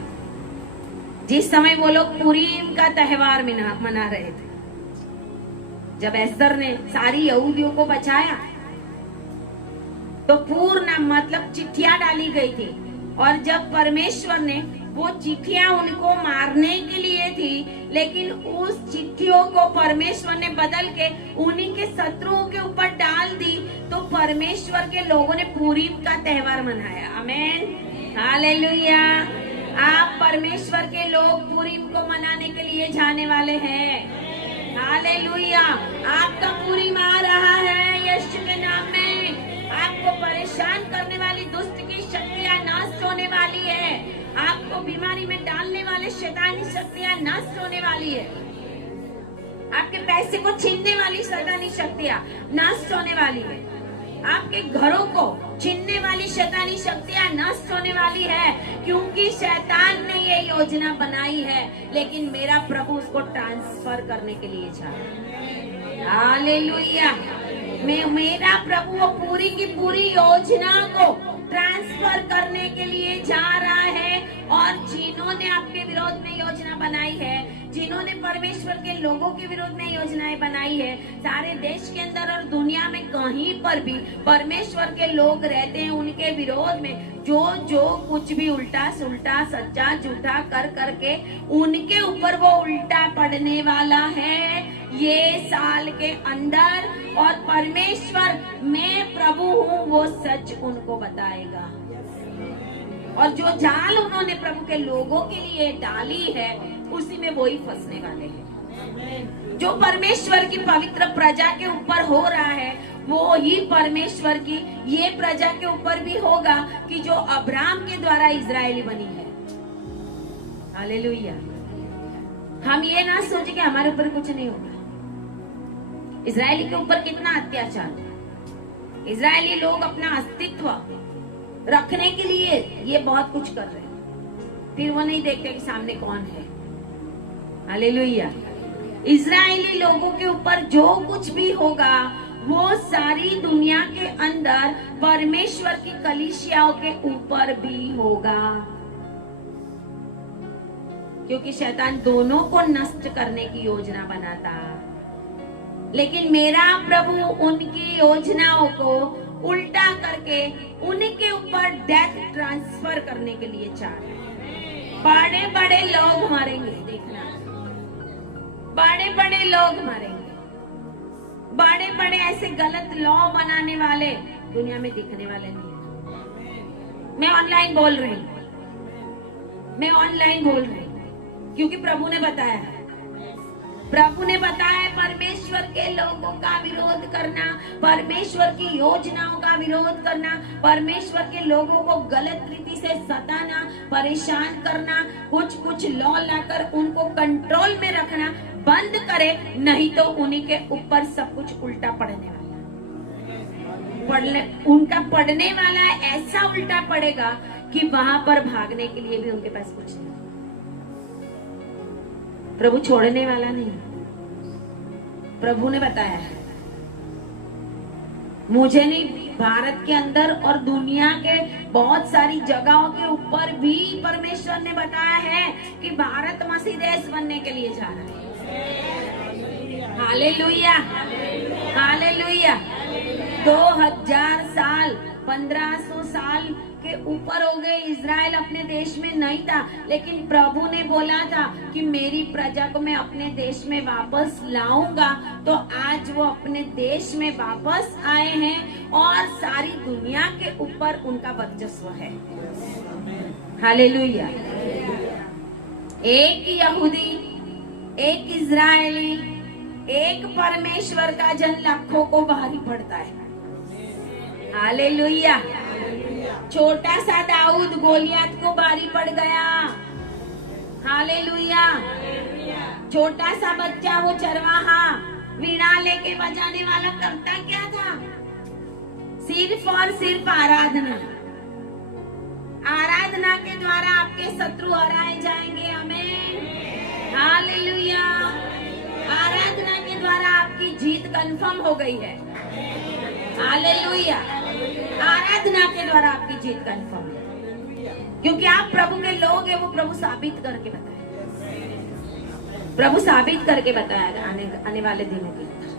जिस समय वो लोग पुरीम का त्योहार मना रहे थे। जब एस्तर ने सारी यहूदियों को बचाया तो पूर्ण मतलब चिट्ठियां डाली गई थी, और जब परमेश्वर ने वो चिट्ठियां उनको मारने के लिए थी, लेकिन उस चिट्ठियों को परमेश्वर ने बदल के उन्हीं के शत्रुओं के ऊपर डाल दी, तो परमेश्वर के लोगों ने पूरीम का त्योहार मनाया। आमीन। हालेलुया। आप परमेश्वर के लोग पूरीम को मनाने के लिए जाने वाले हैं। हालेलुया। आपका पूरीम आ रहा है यीशु के नाम में। आपको परेशान करने वाली दुष्ट की शक्तियां नष्ट होने वाली है। आपको बीमारी में डालने वाले शैतानी शक्तियां नष्ट होने वाली है। आपके पैसे को छीनने वाली शैतानी शक्तियां नष्ट होने वाली है। आपके घरों को छीनने वाली शैतानी शक्तियां नष्ट होने वाली है, क्योंकि शैतान ने ये योजना बनाई है, लेकिन मेरा प्रभु उसको ट्रांसफर करने के लिए चाहा। हालेलुया। मेरा प्रभु वो पूरी की पूरी योजना को ट्रांसफर करने के लिए जा रहा है। और जिन्होंने आपके विरोध में योजना बनाई है, जिन्होंने परमेश्वर के लोगों के विरोध में योजनाएं बनाई है, सारे देश के अंदर और दुनिया में कहीं पर भी परमेश्वर के लोग रहते हैं, उनके विरोध में जो कुछ भी उल्टा सुल्टा सच्चा झूठा कर करके उनके ऊपर वो उल्टा पड़ने वाला है ये साल के अंदर। और परमेश्वर मैं प्रभु हूँ वो सच उनको बताएगा। और जो जाल उन्होंने प्रभु के लोगों के लिए डाली है उसी में वो ही फंसने वाले हैं। जो परमेश्वर की पवित्र प्रजा के ऊपर हो रहा है वो ही परमेश्वर की ये प्रजा के ऊपर भी होगा कि जो अब्राहम के द्वारा इजरायली बनी है। हालेलुया। हम ये ना सोचे कि हमारे ऊपर कुछ नहीं होगा। इजरायली के ऊपर कितना अत्याचार। इजरायली लोग अपना अस्तित्व रखने के लिए ये बहुत कुछ कर रहे हैं, फिर वो नहीं देखते कि सामने कौन है। हालेलुया। इजरायली लोगों के ऊपर जो कुछ भी होगा वो सारी दुनिया के अंदर परमेश्वर की कलीसियाओं के ऊपर भी होगा, क्योंकि शैतान दोनों को नष्ट करने की योजना बनाता। लेकिन मेरा प्रभु उनकी योजनाओं को उल्टा करके उनके ऊपर डेथ ट्रांसफर करने के लिए चाह रहे हैं। बड़े बड़े लोग मारेंगे, देखना, बड़े बड़े लोग मारेंगे। बड़े बड़े ऐसे गलत लॉ बनाने वाले दुनिया में दिखने वाले नहीं। मैं ऑनलाइन बोल रही हूँ, मैं ऑनलाइन बोल रही हूँ, क्योंकि प्रभु ने बताया है। प्रभु ने बताया परमेश्वर के लोगों का विरोध करना, परमेश्वर की योजनाओं का विरोध करना, परमेश्वर के लोगों को गलत रीति से सताना, परेशान करना, कुछ लॉ लाकर उनको कंट्रोल में रखना बंद करे, नहीं तो उन्हीं के ऊपर सब कुछ उल्टा पड़ने वाला। उनका पड़ने वाला ऐसा उल्टा पड़ेगा कि वहां पर भागने के लिए भी उनके पास कुछ नहीं। प्रभु छोड़ने वाला नहीं। प्रभु ने बताया है, मुझे नहीं, भारत के अंदर और दुनिया के बहुत सारी जगहों के ऊपर भी परमेश्वर ने बताया है कि भारत मसीह देश बनने के लिए जा रहा है। Hallelujah, hallelujah. 2000 साल 1500 साल के ऊपर हो गए, इजराइल अपने देश में नहीं था, लेकिन प्रभु ने बोला था कि मेरी प्रजा को मैं अपने देश में वापस लाऊंगा। तो आज वो अपने देश में वापस आए हैं और सारी दुनिया के ऊपर उनका वर्चस्व है। हालेलुया। एक यहूदी, एक इजरायली, एक परमेश्वर का जन लाखों को भारी पड़ता है। हालेलुया। छोटा सा दाऊद गोलियत को भारी पड़ गया। हालेलुया। छोटा सा बच्चा, वो चरवाहा वीणा लेके बजाने वाला करता क्या था? सिर्फ और सिर्फ आराधना। आराधना के द्वारा आपके शत्रु हराए जाएंगे। आमीन। हालेलुया। आराधना के द्वारा आपकी जीत कंफर्म हो गई है। हालेलुया। आराधना के द्वारा आपकी जीत कंफर्म है, क्योंकि आप प्रभु के लोग हैं। वो प्रभु साबित करके बताया, प्रभु साबित करके बताया आने वाले दिनों के अंदर,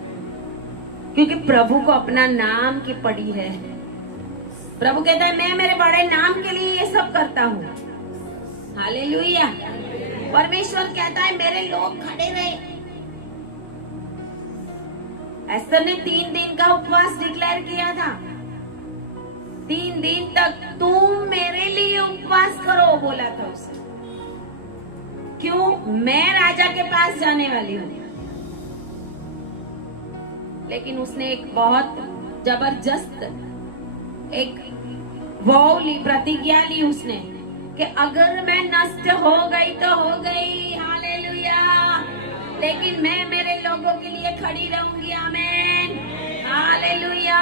क्योंकि प्रभु को अपना नाम की पड़ी है। प्रभु कहता है मैं मेरे बड़े नाम के लिए ये सब करता हूँ। हालेलुया। परमेश्वर कहता है मेरे लोग खड़े रहे। एस्तर ने 3 दिन का उपवास डिक्लेयर किया था। 3 दिन तक तुम मेरे लिए उपवास करो बोला था उसे। क्यों? मैं राजा के पास जाने वाली हूँ। लेकिन उसने एक बहुत जबरदस्त एक वो ली, प्रतिज्ञा ली उसने कि अगर मैं नष्ट हो गई तो हो गई। हालेलुया। लेकिन मैं मेरे लोगों के लिए खड़ी रहूंगी। आमीन। हालेलुया।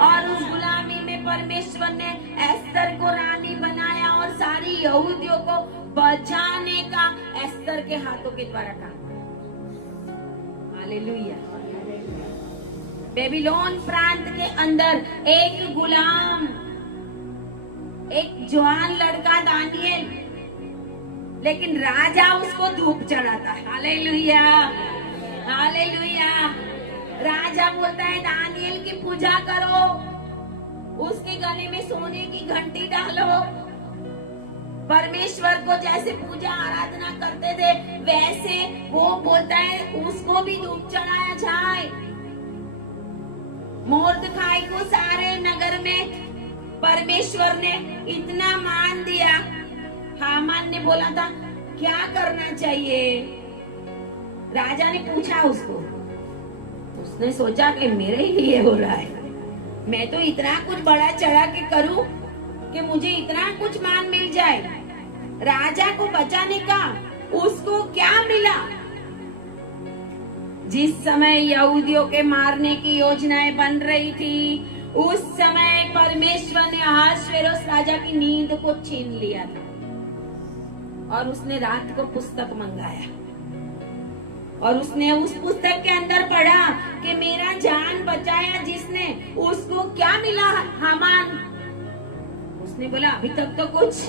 और उस गुलामी में परमेश्वर ने एस्तर को रानी बनाया और सारी यहूदियों को बचाने का एस्तर के हाथों के द्वारा काम। हालेलुया। बेबीलोन प्रांत के अंदर एक गुलाम, एक जवान लड़का दानिएल, लेकिन राजा उसको धूप चढ़ाता है। Hallelujah, hallelujah. राजा बोलता है दानियल की पूजा करो, उसके गले में सोने की घंटी डालो। परमेश्वर को जैसे पूजा आराधना करते थे वैसे वो बोलता है उसको भी धूप चढ़ाया जाए। मोर्दखाई को सारे नगर में परमेश्वर ने इतना मान दिया। हामान ने बोला था क्या करना चाहिए, राजा ने पूछा उसको, उसने सोचा कि मेरे लिए हो रहा है, मैं तो इतना कुछ बड़ा चढ़ा के करूं कि मुझे इतना कुछ मान मिल जाए। राजा को बचाने का उसको क्या मिला? जिस समय यहूदियों के मारने की योजनाएं बन रही थी उस समय परमेश्वर ने अहश्वेरोश राजा की नींद को छीन लिया था और उसने रात को पुस्तक मंगाया और उसने उस पुस्तक के अंदर पढ़ा कि मेरा जान बचाया जिसने, उसको क्या मिला? हामान। उसने बोला अभी तक तो कुछ।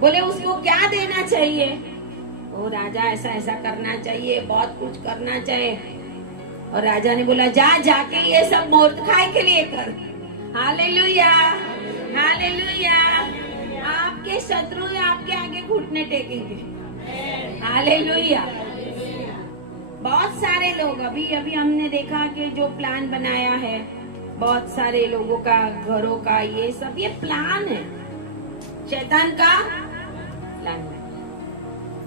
बोले उसको क्या देना चाहिए? ओ राजा ऐसा ऐसा करना चाहिए, बहुत कुछ करना चाहिए। और राजा ने बोला जा जाके ये सब मोर्दखाई के लिए कर। Hallelujah, hallelujah. आपके शत्रु आपके आगे घुटने टेकेंगे। हालेलुया। बहुत सारे लोग अभी हमने देखा कि जो प्लान बनाया है बहुत सारे लोगों का, घरों का, ये सब ये प्लान है, शैतान का प्लान है।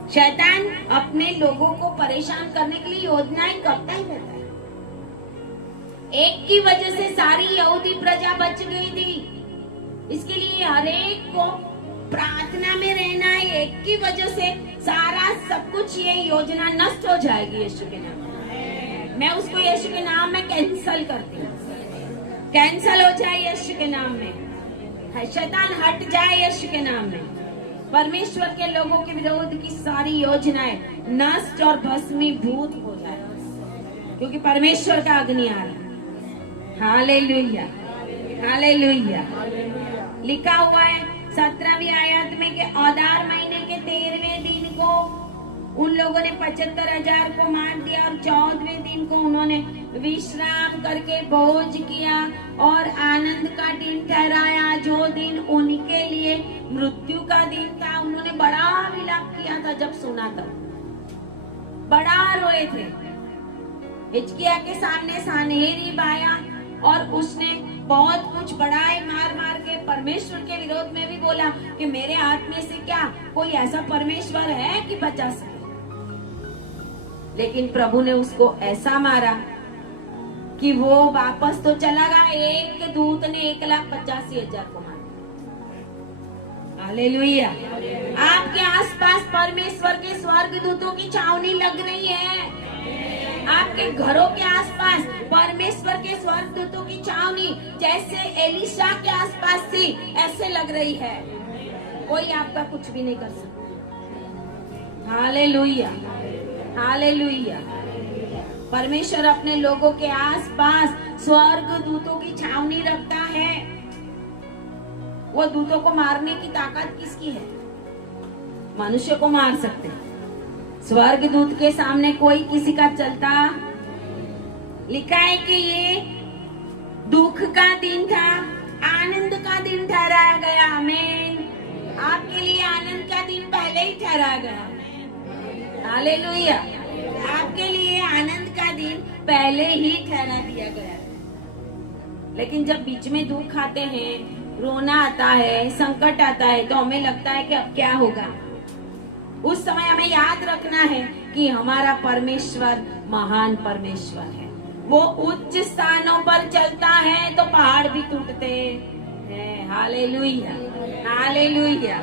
शैतान अपने लोगों को परेशान करने के लिए योजनाएं करता ही रहता है। एक की वजह से सारी यहूदी प्रजा बच गई थी, इसके लिए हर एक को प्रार्थना में रहना है। एक की वजह से सारा सब कुछ ये योजना नष्ट हो जाएगी यीशु के नाम में। मैं उसको यीशु के नाम में कैंसल करती हूँ, कैंसल हो जाए यीशु के नाम में। शैतान हट जाए यीशु के नाम में। परमेश्वर के लोगों के विरोध की सारी योजनाएं नष्ट और भस्मीभूत हो जाए, क्योंकि परमेश्वर का अग्नि आ रहा है। Hallelujah, hallelujah. लिखा हुआ है 17वीं आयत में कि औदार महीने के 13वें दिन को उन लोगों ने 75,000 को मार दिया और 14वें दिन को उन्होंने विश्राम करके भोज किया और आनंद का दिन ठहराया, जो दिन उनके लिए मृत्यु का दिन था। उन्होंने बड़ा विलाप किया था जब सुना था, बड़ा रोए थे। हिजकिय्याह के सामने सन्हेरीब आया और उसने बहुत कुछ बढ़ाए मार मार के परमेश्वर के विरोध में भी बोला कि मेरे हाथ में से क्या कोई ऐसा परमेश्वर है कि बचा सके। लेकिन प्रभु ने उसको ऐसा मारा कि वो वापस तो चला गया। एक दूत ने 1,85,000 को मारा। हालेलुया। आपके आसपास परमेश्वर के स्वर्ग दूतों की छावनी लग रही है। आपके घरों के आसपास परमेश्वर के स्वर्गदूतों की छावनी जैसे एलिशा के आसपास थी ऐसे लग रही है। कोई आपका कुछ भी नहीं कर सकता। Hallelujah, hallelujah. परमेश्वर अपने लोगों के आसपास स्वर्गदूतों की छावनी रखता है। वो दूतों को मारने की ताकत किसकी है? मनुष्य को मार सकते हैं, स्वर्गदूत के सामने कोई किसी का चलता। लिखा है कि ये दुख का दिन था, आनंद का दिन ठहराया गया। आमीन। आपके लिए आनंद का दिन पहले ही ठहराया गया। हालेलुया। आपके लिए आनंद का दिन पहले ही ठहरा दिया गया। लेकिन जब बीच में दुख आते हैं, रोना आता है, संकट आता है, तो हमें लगता है कि अब क्या होगा। उस समय हमें याद रखना है कि हमारा परमेश्वर महान परमेश्वर है। वो उच्च स्थानों पर चलता है तो पहाड़ भी टूटते हैं। Hallelujah, hallelujah.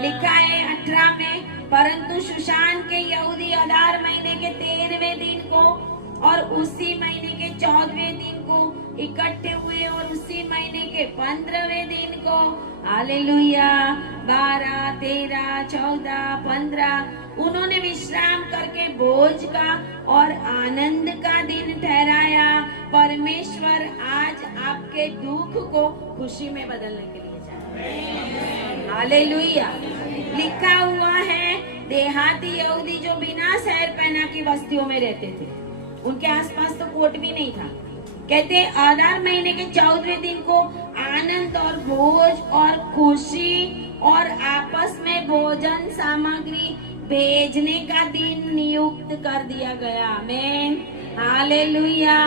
लिखा है 18 में, परंतु शूशान के यहूदी अदार महीने के 13वें दिन को और उसी महीने के 14वें दिन को इकट्ठे हुए और उसी महीने के 15वें दिन को, हालेलुया, 12, 13, 14, 15 उन्होंने विश्राम करके भोज का और आनंद का दिन ठहराया। परमेश्वर आज आपके दुख को खुशी में बदलने के लिए चाहता है। हालेलुया। लिखा हुआ है, देहाती यहूदी जो बिना शहर पहना की बस्तियों में रहते थे, उनके आसपास तो कोट भी नहीं था। कहते आधार महीने के 14वें दिन को आनंद और भोज और खुशी और आपस में भोजन सामग्री भेजने का दिन नियुक्त कर दिया गया। आमीन, हालेलुया।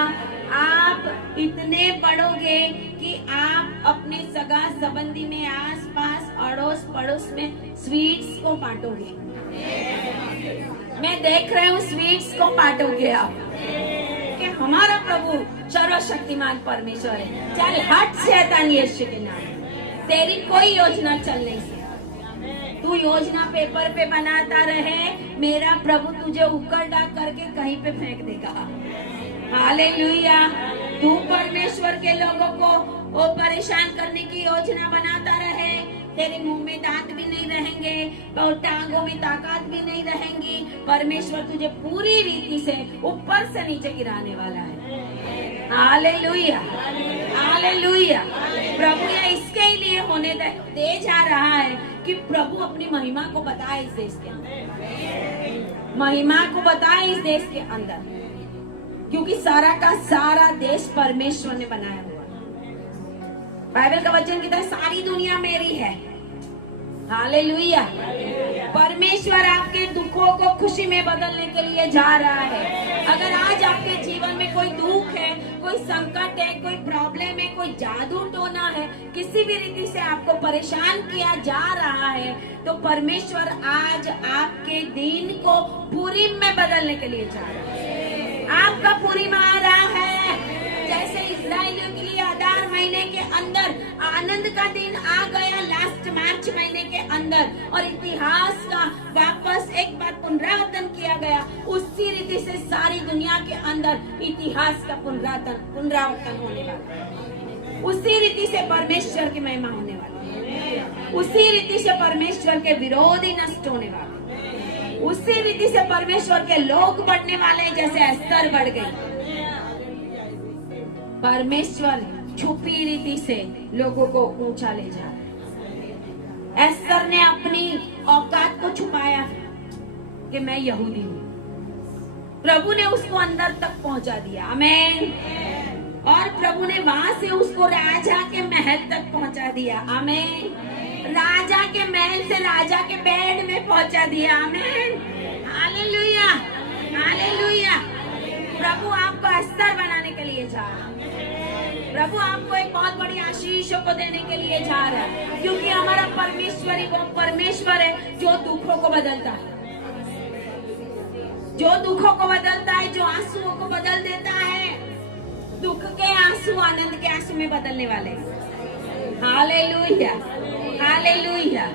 आप इतने बढ़ोगे कि आप अपने सगा संबंधी में, आस पास अड़ोस पड़ोस में स्वीट्स को बांटोगे। मैं देख रही हूँ स्वीट्स को बांटोगे आप, कि हमारा प्रभु सर्वशक्तिमान परमेश्वर है। चल हट शैतान यीशु के नाम, तेरी कोई योजना चल नहीं सकती। तू योजना पेपर पे बनाता रहे, मेरा प्रभु तुझे उकड़ डाक करके कहीं पे फेंक देगा। हालेलुया। तू परमेश्वर के लोगों को वो परेशान करने की योजना बनाता रहे, तेरे मुंह में दांत भी नहीं रहेंगे और टांगों में ताकत भी नहीं रहेंगी। परमेश्वर तुझे पूरी रीति से ऊपर से नीचे गिराने वाला है। Hallelujah, hallelujah. प्रभु ये इसके लिए होने दे जा रहा है कि प्रभु अपनी महिमा को बताए इस देश के अंदर, महिमा को बताए इस देश के अंदर, क्योंकि सारा का सारा देश परमेश्वर ने बनाया हुआ। बाइबल का वचन कहता है सारी दुनिया मेरी है। हालेलुया। परमेश्वर आपके दुखों को खुशी में बदलने के लिए जा रहा है। अगर आज आपके जीवन में कोई दुख है, कोई संकट है, कोई प्रॉब्लम है, कोई जादू टोना है, किसी भी रीति से आपको परेशान किया जा रहा है, तो परमेश्वर आज आपके दिन को पूरीम में बदलने के लिए जा रहा है। आपका पूरीम आ रहा है। जैसे इस्राएलियों के लिए आधार महीने के अंदर आनंद का दिन आ गया, लास्ट मार्च महीने के अंदर, और इतिहास का वापस एक बार पुनरावर्तन किया गया, उसी रीति से सारी दुनिया के अंदर इतिहास का पुनरावर्तन होने वाला है। उसी रीति से परमेश्वर की महिमा होने वाली है। उसी रीति से परमेश्वर के विरोधी नष्ट होने वाले, उसी रीति से परमेश्वर के लोग बढ़ने वाले, जैसे एस्तर बढ़ गई। परमेश्वर छुपी रीति से लोगों को ऊंचा ले जा रहा है। एस्तर ने अपनी औकात को छुपाया कि मैं यहूदी हूँ, प्रभु ने उसको अंदर तक पहुंचा दिया। आमीन। और प्रभु ने वहां से उसको राजा के महल तक पहुंचा दिया। आमीन। राजा के महल से राजा के बेड में पहुंचा दिया। आमीन, हालेलुया, हालेलुया। प्रभु आपको एस्तर बनाने के लिए जा रहा है। प्रभु आपको एक बहुत बड़ी आशीषों को देने के लिए जा रहा है, क्योंकि हमारा परमेश्वर ही वो परमेश्वर है जो दुखों को बदलता है, जो दुखों को बदलता है, जो आंसुओं को बदल देता है। दुख के आंसू आनंद के आंसू में बदलने वाले। Hallelujah, hallelujah.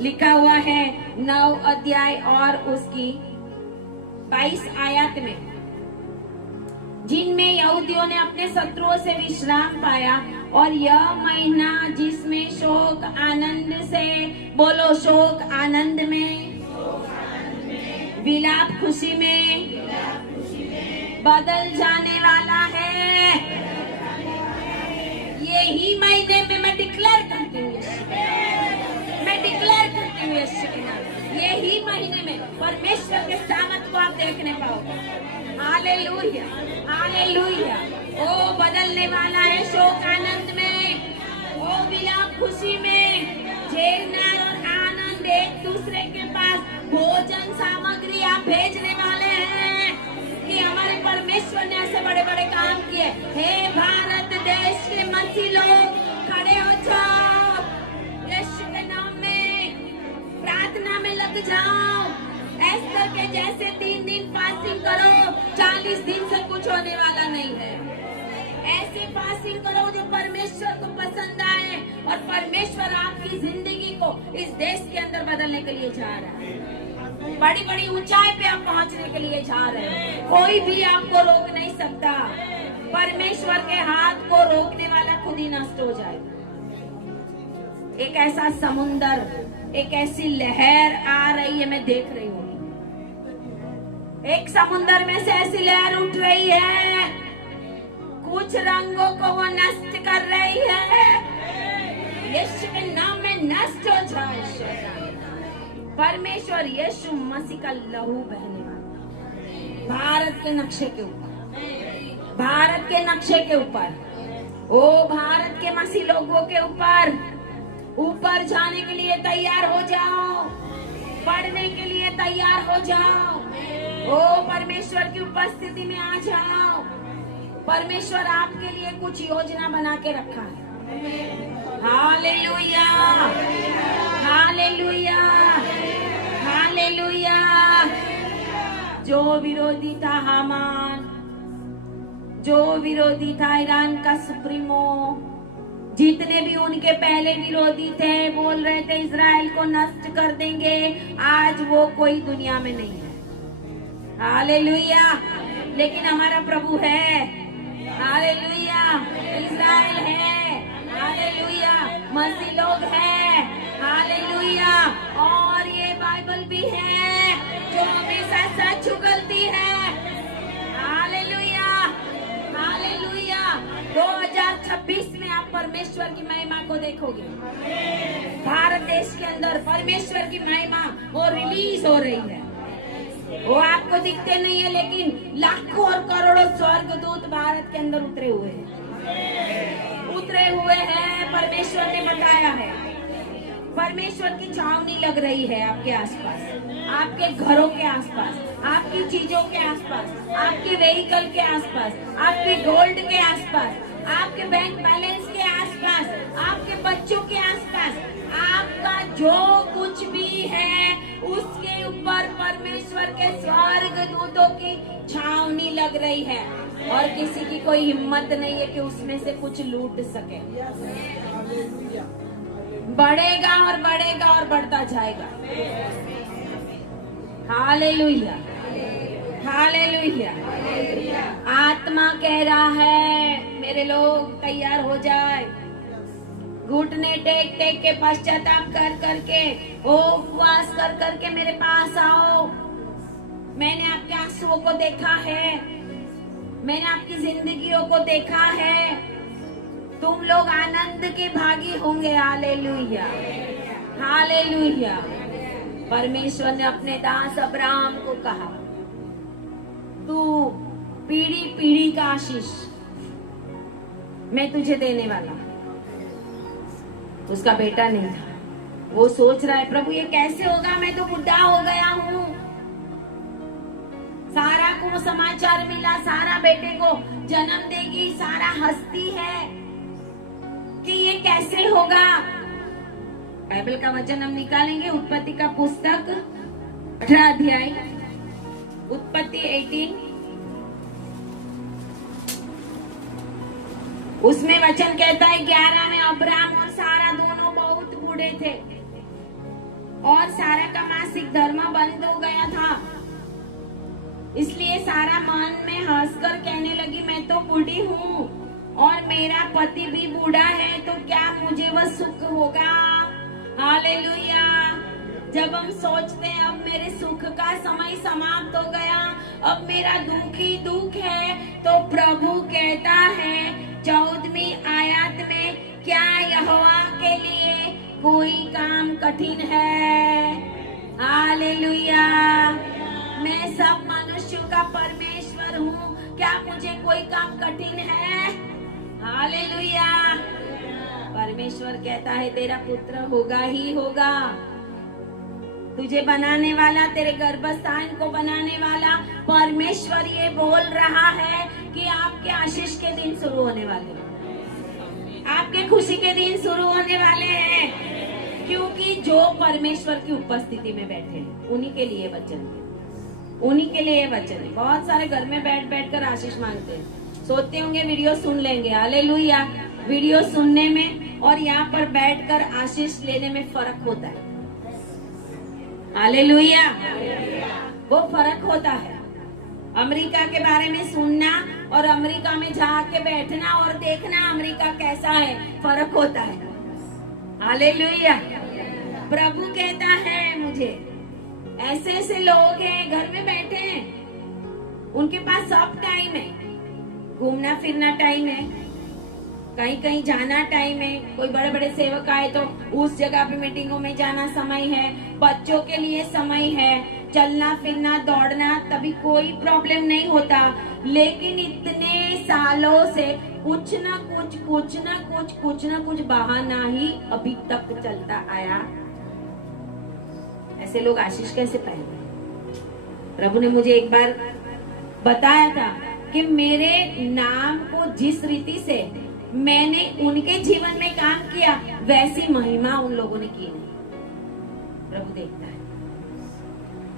लिखा हुआ है 9 अध्याय और उसकी 22 आयत में, जिनमें यहूदियों ने अपने शत्रुओं से विश्राम पाया, और यह महीना जिसमें शोक आनंद से, बोलो शोक आनंद में, विलाप खुशी में बदल जाने वाला है। यही महीने में मैं डिक्लेयर करती हूँ, मैं डिक्लेयर करती हूँ यीशु के नाम, यही महीने में परमेश्वर के सामर्थ को आप देखने पाओगे। Hallelujah, hallelujah. ओ बदलने वाला है शोक आनंद में, ओ विलाप खुशी में। झेलना और आनंद एक दूसरे के पास भोजन सामग्री आप भेजने वाले हैं कि हमारे परमेश्वर ने ऐसे बड़े बड़े काम किए। हे भारत देश के मसीह लोग, खड़े हो जाओ, यीशु के नाम में प्रार्थना में लग जाओ। एस्तर के जैसे 3 दिन फास्टिंग करो, 40 दिन से कुछ होने वाला नहीं है। ऐसे फास्टिंग करो जो परमेश्वर को पसंद आए, और परमेश्वर आपकी जिंदगी को इस देश के अंदर बदलने के लिए जा रहा है। बड़ी बड़ी ऊंचाई पे आप पहुंचने के लिए जा रहे हैं। कोई भी आपको रोक नहीं सकता। परमेश्वर के हाथ को रोकने वाला खुद ही नष्ट हो जाएगा। एक ऐसा समुंदर, एक ऐसी लहर आ रही है, मैं देख रही हूँ। एक समुंदर में से ऐसी लहर उठ रही है, कुछ रंगों को वो नष्ट कर रही है। यीशु के नाम में नष्ट हो जाए। परमेश्वर यीशु मसीह का लहू बहने वाला भारत के नक्शे के ऊपर, भारत के नक्शे के ऊपर, ओ भारत के मसीह लोगों के ऊपर जाने के लिए तैयार हो जाओ, पढ़ने के लिए तैयार हो जाओ। ओ परमेश्वर की उपस्थिति में आ जाओ। परमेश्वर आपके लिए कुछ योजना बना के रखा है। Hallelujah, hallelujah, hallelujah. जो विरोधी था हामान, जो विरोधी था ईरान का सुप्रीमो, जितने भी उनके पहले विरोधी थे, बोल रहे थे इजराइल को नष्ट कर देंगे, आज वो कोई दुनिया में नहीं है। हालेलुया। लेकिन हमारा प्रभु है। हालेलुया। इजराइल है। हालेलुया। मसीह लोग हैं। हालेलुया। और ये बाइबल भी है जो हमेशा सच उगलती है। Hallelujah, hallelujah. 2026 में आप परमेश्वर की महिमा को देखोगे। भारत देश के अंदर परमेश्वर की महिमा वो रिलीज हो रही है। वो आपको दिखते नहीं है, लेकिन लाखों और करोड़ों स्वर्गदूत भारत के अंदर उतरे हुए हैं। परमेश्वर ने बताया है। परमेश्वर की छावनी लग रही है आपके आसपास, आपके घरों के आसपास, आपकी चीजों के आसपास, आपके व्हीकल के आसपास, आपके गोल्ड के आसपास, आपके बैंक बैलेंस के आसपास, आपके बच्चों के आसपास, आपका जो कुछ भी है उसके ऊपर परमेश्वर के स्वर्गदूतों की छावनी लग रही है। और किसी की कोई हिम्मत नहीं है कि उसमें से कुछ लूट सके। बढ़ेगा और बढ़ेगा और बढ़ता जाएगा। Hallelujah, hallelujah. आत्मा कह रहा है मेरे लोग तैयार हो जाए। घुटने टेक टेक के पश्चाताप कर करके, उपवास कर करके मेरे पास आओ। मैंने आपके आंसुओं को देखा है, मैंने आपकी जिंदगियों को देखा है। तुम लोग आनंद के भागी होंगे। Hallelujah, hallelujah. परमेश्वर ने अपने दास अब्राहम को कहा, तू पीढ़ी पीढ़ी का आशीष मैं तुझे देने वाला। उसका बेटा नहीं था। वो सोच रहा है प्रभु ये कैसे होगा, मैं तो बुढ़ा हो गया हूँ। सारा को समाचार मिला, सारा बेटे को जन्म देगी, सारा हंसती है कि ये कैसे होगा। बाइबल का वचन हम निकालेंगे, उत्पत्ति का पुस्तक 18 अध्याय, उत्पत्ति 18। उसमें वचन कहता है 11 में अब्राहम और सारा दोनों बहुत बूढ़े थे और सारा का मासिक धर्म बंद हो गया था। इसलिए सारा मन में हंसकर कहने लगी मैं तो बूढ़ी हूँ और मेरा पति भी बूढ़ा है, तो क्या मुझे वह सुख होगा। हालेलुया। जब हम सोचते हैं अब मेरे सुख का समय समाप्त हो गया, अब मेरा दुख ही दुख है, तो प्रभु कहता है 14वीं आयत में, क्या यहोवा के लिए कोई काम कठिन है। हालेलुया। मैं सब मनुष्यों का परमेश्वर हूँ, क्या मुझे कोई काम कठिन है। हालेलुया। परमेश्वर कहता है तेरा पुत्र होगा ही होगा। तुझे बनाने वाला, तेरे गर्भस्थान को बनाने वाला परमेश्वर ये बोल रहा है कि आपके आशीष के दिन शुरू होने वाले हैं, आपके खुशी के दिन शुरू होने वाले हैं। क्योंकि जो परमेश्वर की उपस्थिति में बैठे हैं उन्हीं के लिए वचन है, उन्हीं के लिए वचन है। बहुत सारे घर में बैठ बैठ कर आशीष मांगते हैं, सोचते होंगे वीडियो सुन लेंगे। हालेलुया। वीडियो सुनने में और यहाँ पर बैठकर आशीष लेने में फर्क होता है। हालेलुया। वो फर्क होता है। अमेरिका के बारे में सुनना और अमेरिका में जाके बैठना और देखना अमेरिका कैसा है, फर्क होता है। हालेलुया। प्रभु कहता है मुझे ऐसे ऐसे लोग हैं घर में बैठे हैं, उनके पास सब टाइम है, घूमना फिरना टाइम है, कहीं कहीं जाना टाइम है, कोई बड़े बड़े सेवक आए तो उस जगह पे मीटिंगों में जाना समय है, बच्चों के लिए समय है, चलना फिरना दौड़ना, तभी कोई प्रॉब्लम नहीं होता। लेकिन इतने सालों से कुछ ना कुछ बहाना ही अभी तक चलता आया। ऐसे लोग आशीष कैसे पाएंगे? प्रभु ने मुझे एक बार बताया था कि मेरे नाम को जिस रीति से मैंने उनके जीवन में काम किया, वैसी महिमा उन लोगों ने की नहीं। प्रभु देखता है।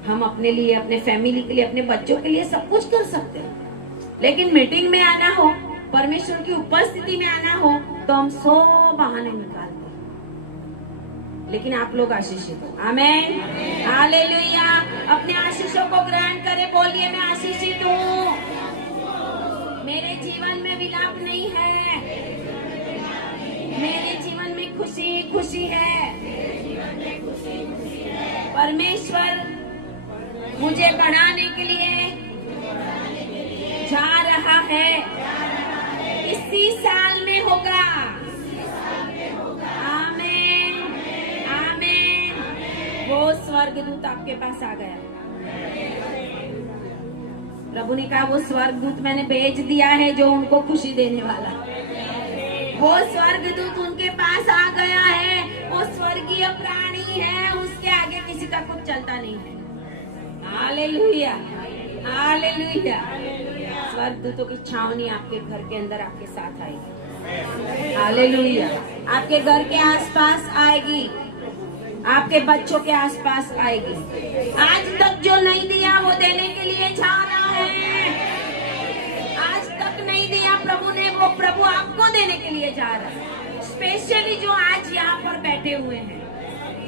हम अपने लिए, अपने फैमिली के लिए, अपने बच्चों के लिए सब कुछ कर सकते हैं, लेकिन मीटिंग में आना हो, परमेश्वर की उपस्थिति में आना हो, तो हम 100 बहाने निकालते हैं। लेकिन आप लोग आशीषित हो। आमेन, हालेलुया। अपने आशीषों को ग्रहण करें। बोलिए, मैं आशीषित हूँ। मेरे जीवन में विलाप नहीं है, मेरे जीवन में खुशी खुशी है। परमेश्वर मुझे बढ़ाने के लिए जा रहा है। इसी साल में होगा। आमीन, आमीन। वो स्वर्गदूत आपके पास आ गया। प्रभु ने कहा, वो स्वर्गदूत मैंने भेज दिया है जो उनको खुशी देने वाला। वो स्वर्गदूत उनके पास आ गया है। वो स्वर्गीय प्राणी है, उसके आगे किसी का कुछ चलता नहीं है। Hallelujah, hallelujah. स्वर्गदूतों की छावनी आपके घर के अंदर आपके साथ आएगी। हालेलुया। आपके घर के आसपास आएगी, आपके बच्चों के आसपास आएगी। आज तक जो नहीं दिया वो देने के लिए जा रहा है। आज तक नहीं दिया प्रभु ने, वो प्रभु आपको देने के लिए जा रहा है। स्पेशली जो आज यहाँ पर बैठे हुए हैं,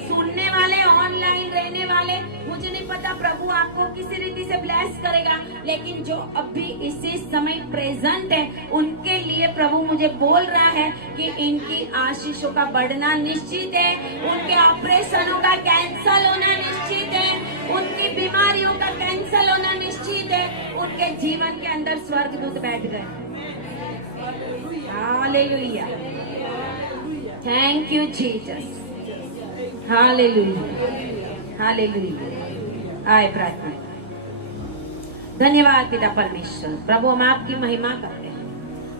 सुनने वाले, ऑनलाइन रहने वाले, मुझे नहीं पता प्रभु आपको किसी रीति से ब्लेस करेगा, लेकिन जो अभी इसी समय प्रेजेंट है, उनके लिए प्रभु मुझे बोल रहा है कि इनकी आशीषों का बढ़ना निश्चित है। उनके ऑपरेशनों का कैंसल होना निश्चित है। उनकी बीमारियों का कैंसल होना निश्चित है। उनके जीवन के अंदर स्वर्गदूत बैठ गए। Hallelujah, thank you Jesus. Hallelujah, hallelujah. आए प्रार्थना। धन्यवाद पिता परमेश्वर। प्रभु हम आपकी महिमा करते हैं,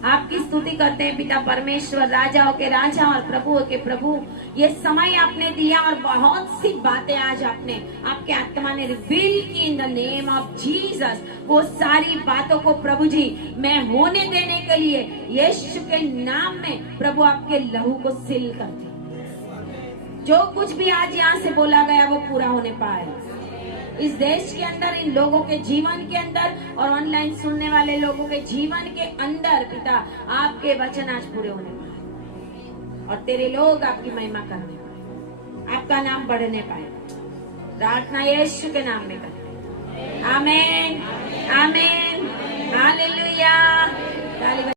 आपकी स्तुति करते हैं पिता परमेश्वर, राजाओं के राजा और प्रभुओं के प्रभु। ये समय आपने दिया और बहुत सी बातें आज आपने, आपके आत्मा ने रिवील की in the name of Jesus. वो सारी बातों को प्रभु जी मैं होने देने के लिए यीशु के नाम में प्रभु आपके लहू को सील करते। जो कुछ भी आज यहाँ से बोला गया वो पूरा होने पाए इस देश के अंदर, इन लोगों के जीवन के अंदर और ऑनलाइन सुनने वाले लोगों के जीवन के अंदर पिता आपके वचन आज पूरे होने पाए और तेरे लोग आपकी महिमा करने पाए, आपका नाम बढ़ने पाए। प्रार्थना यीशु के नाम में करते हैं। आमीन, आमीन।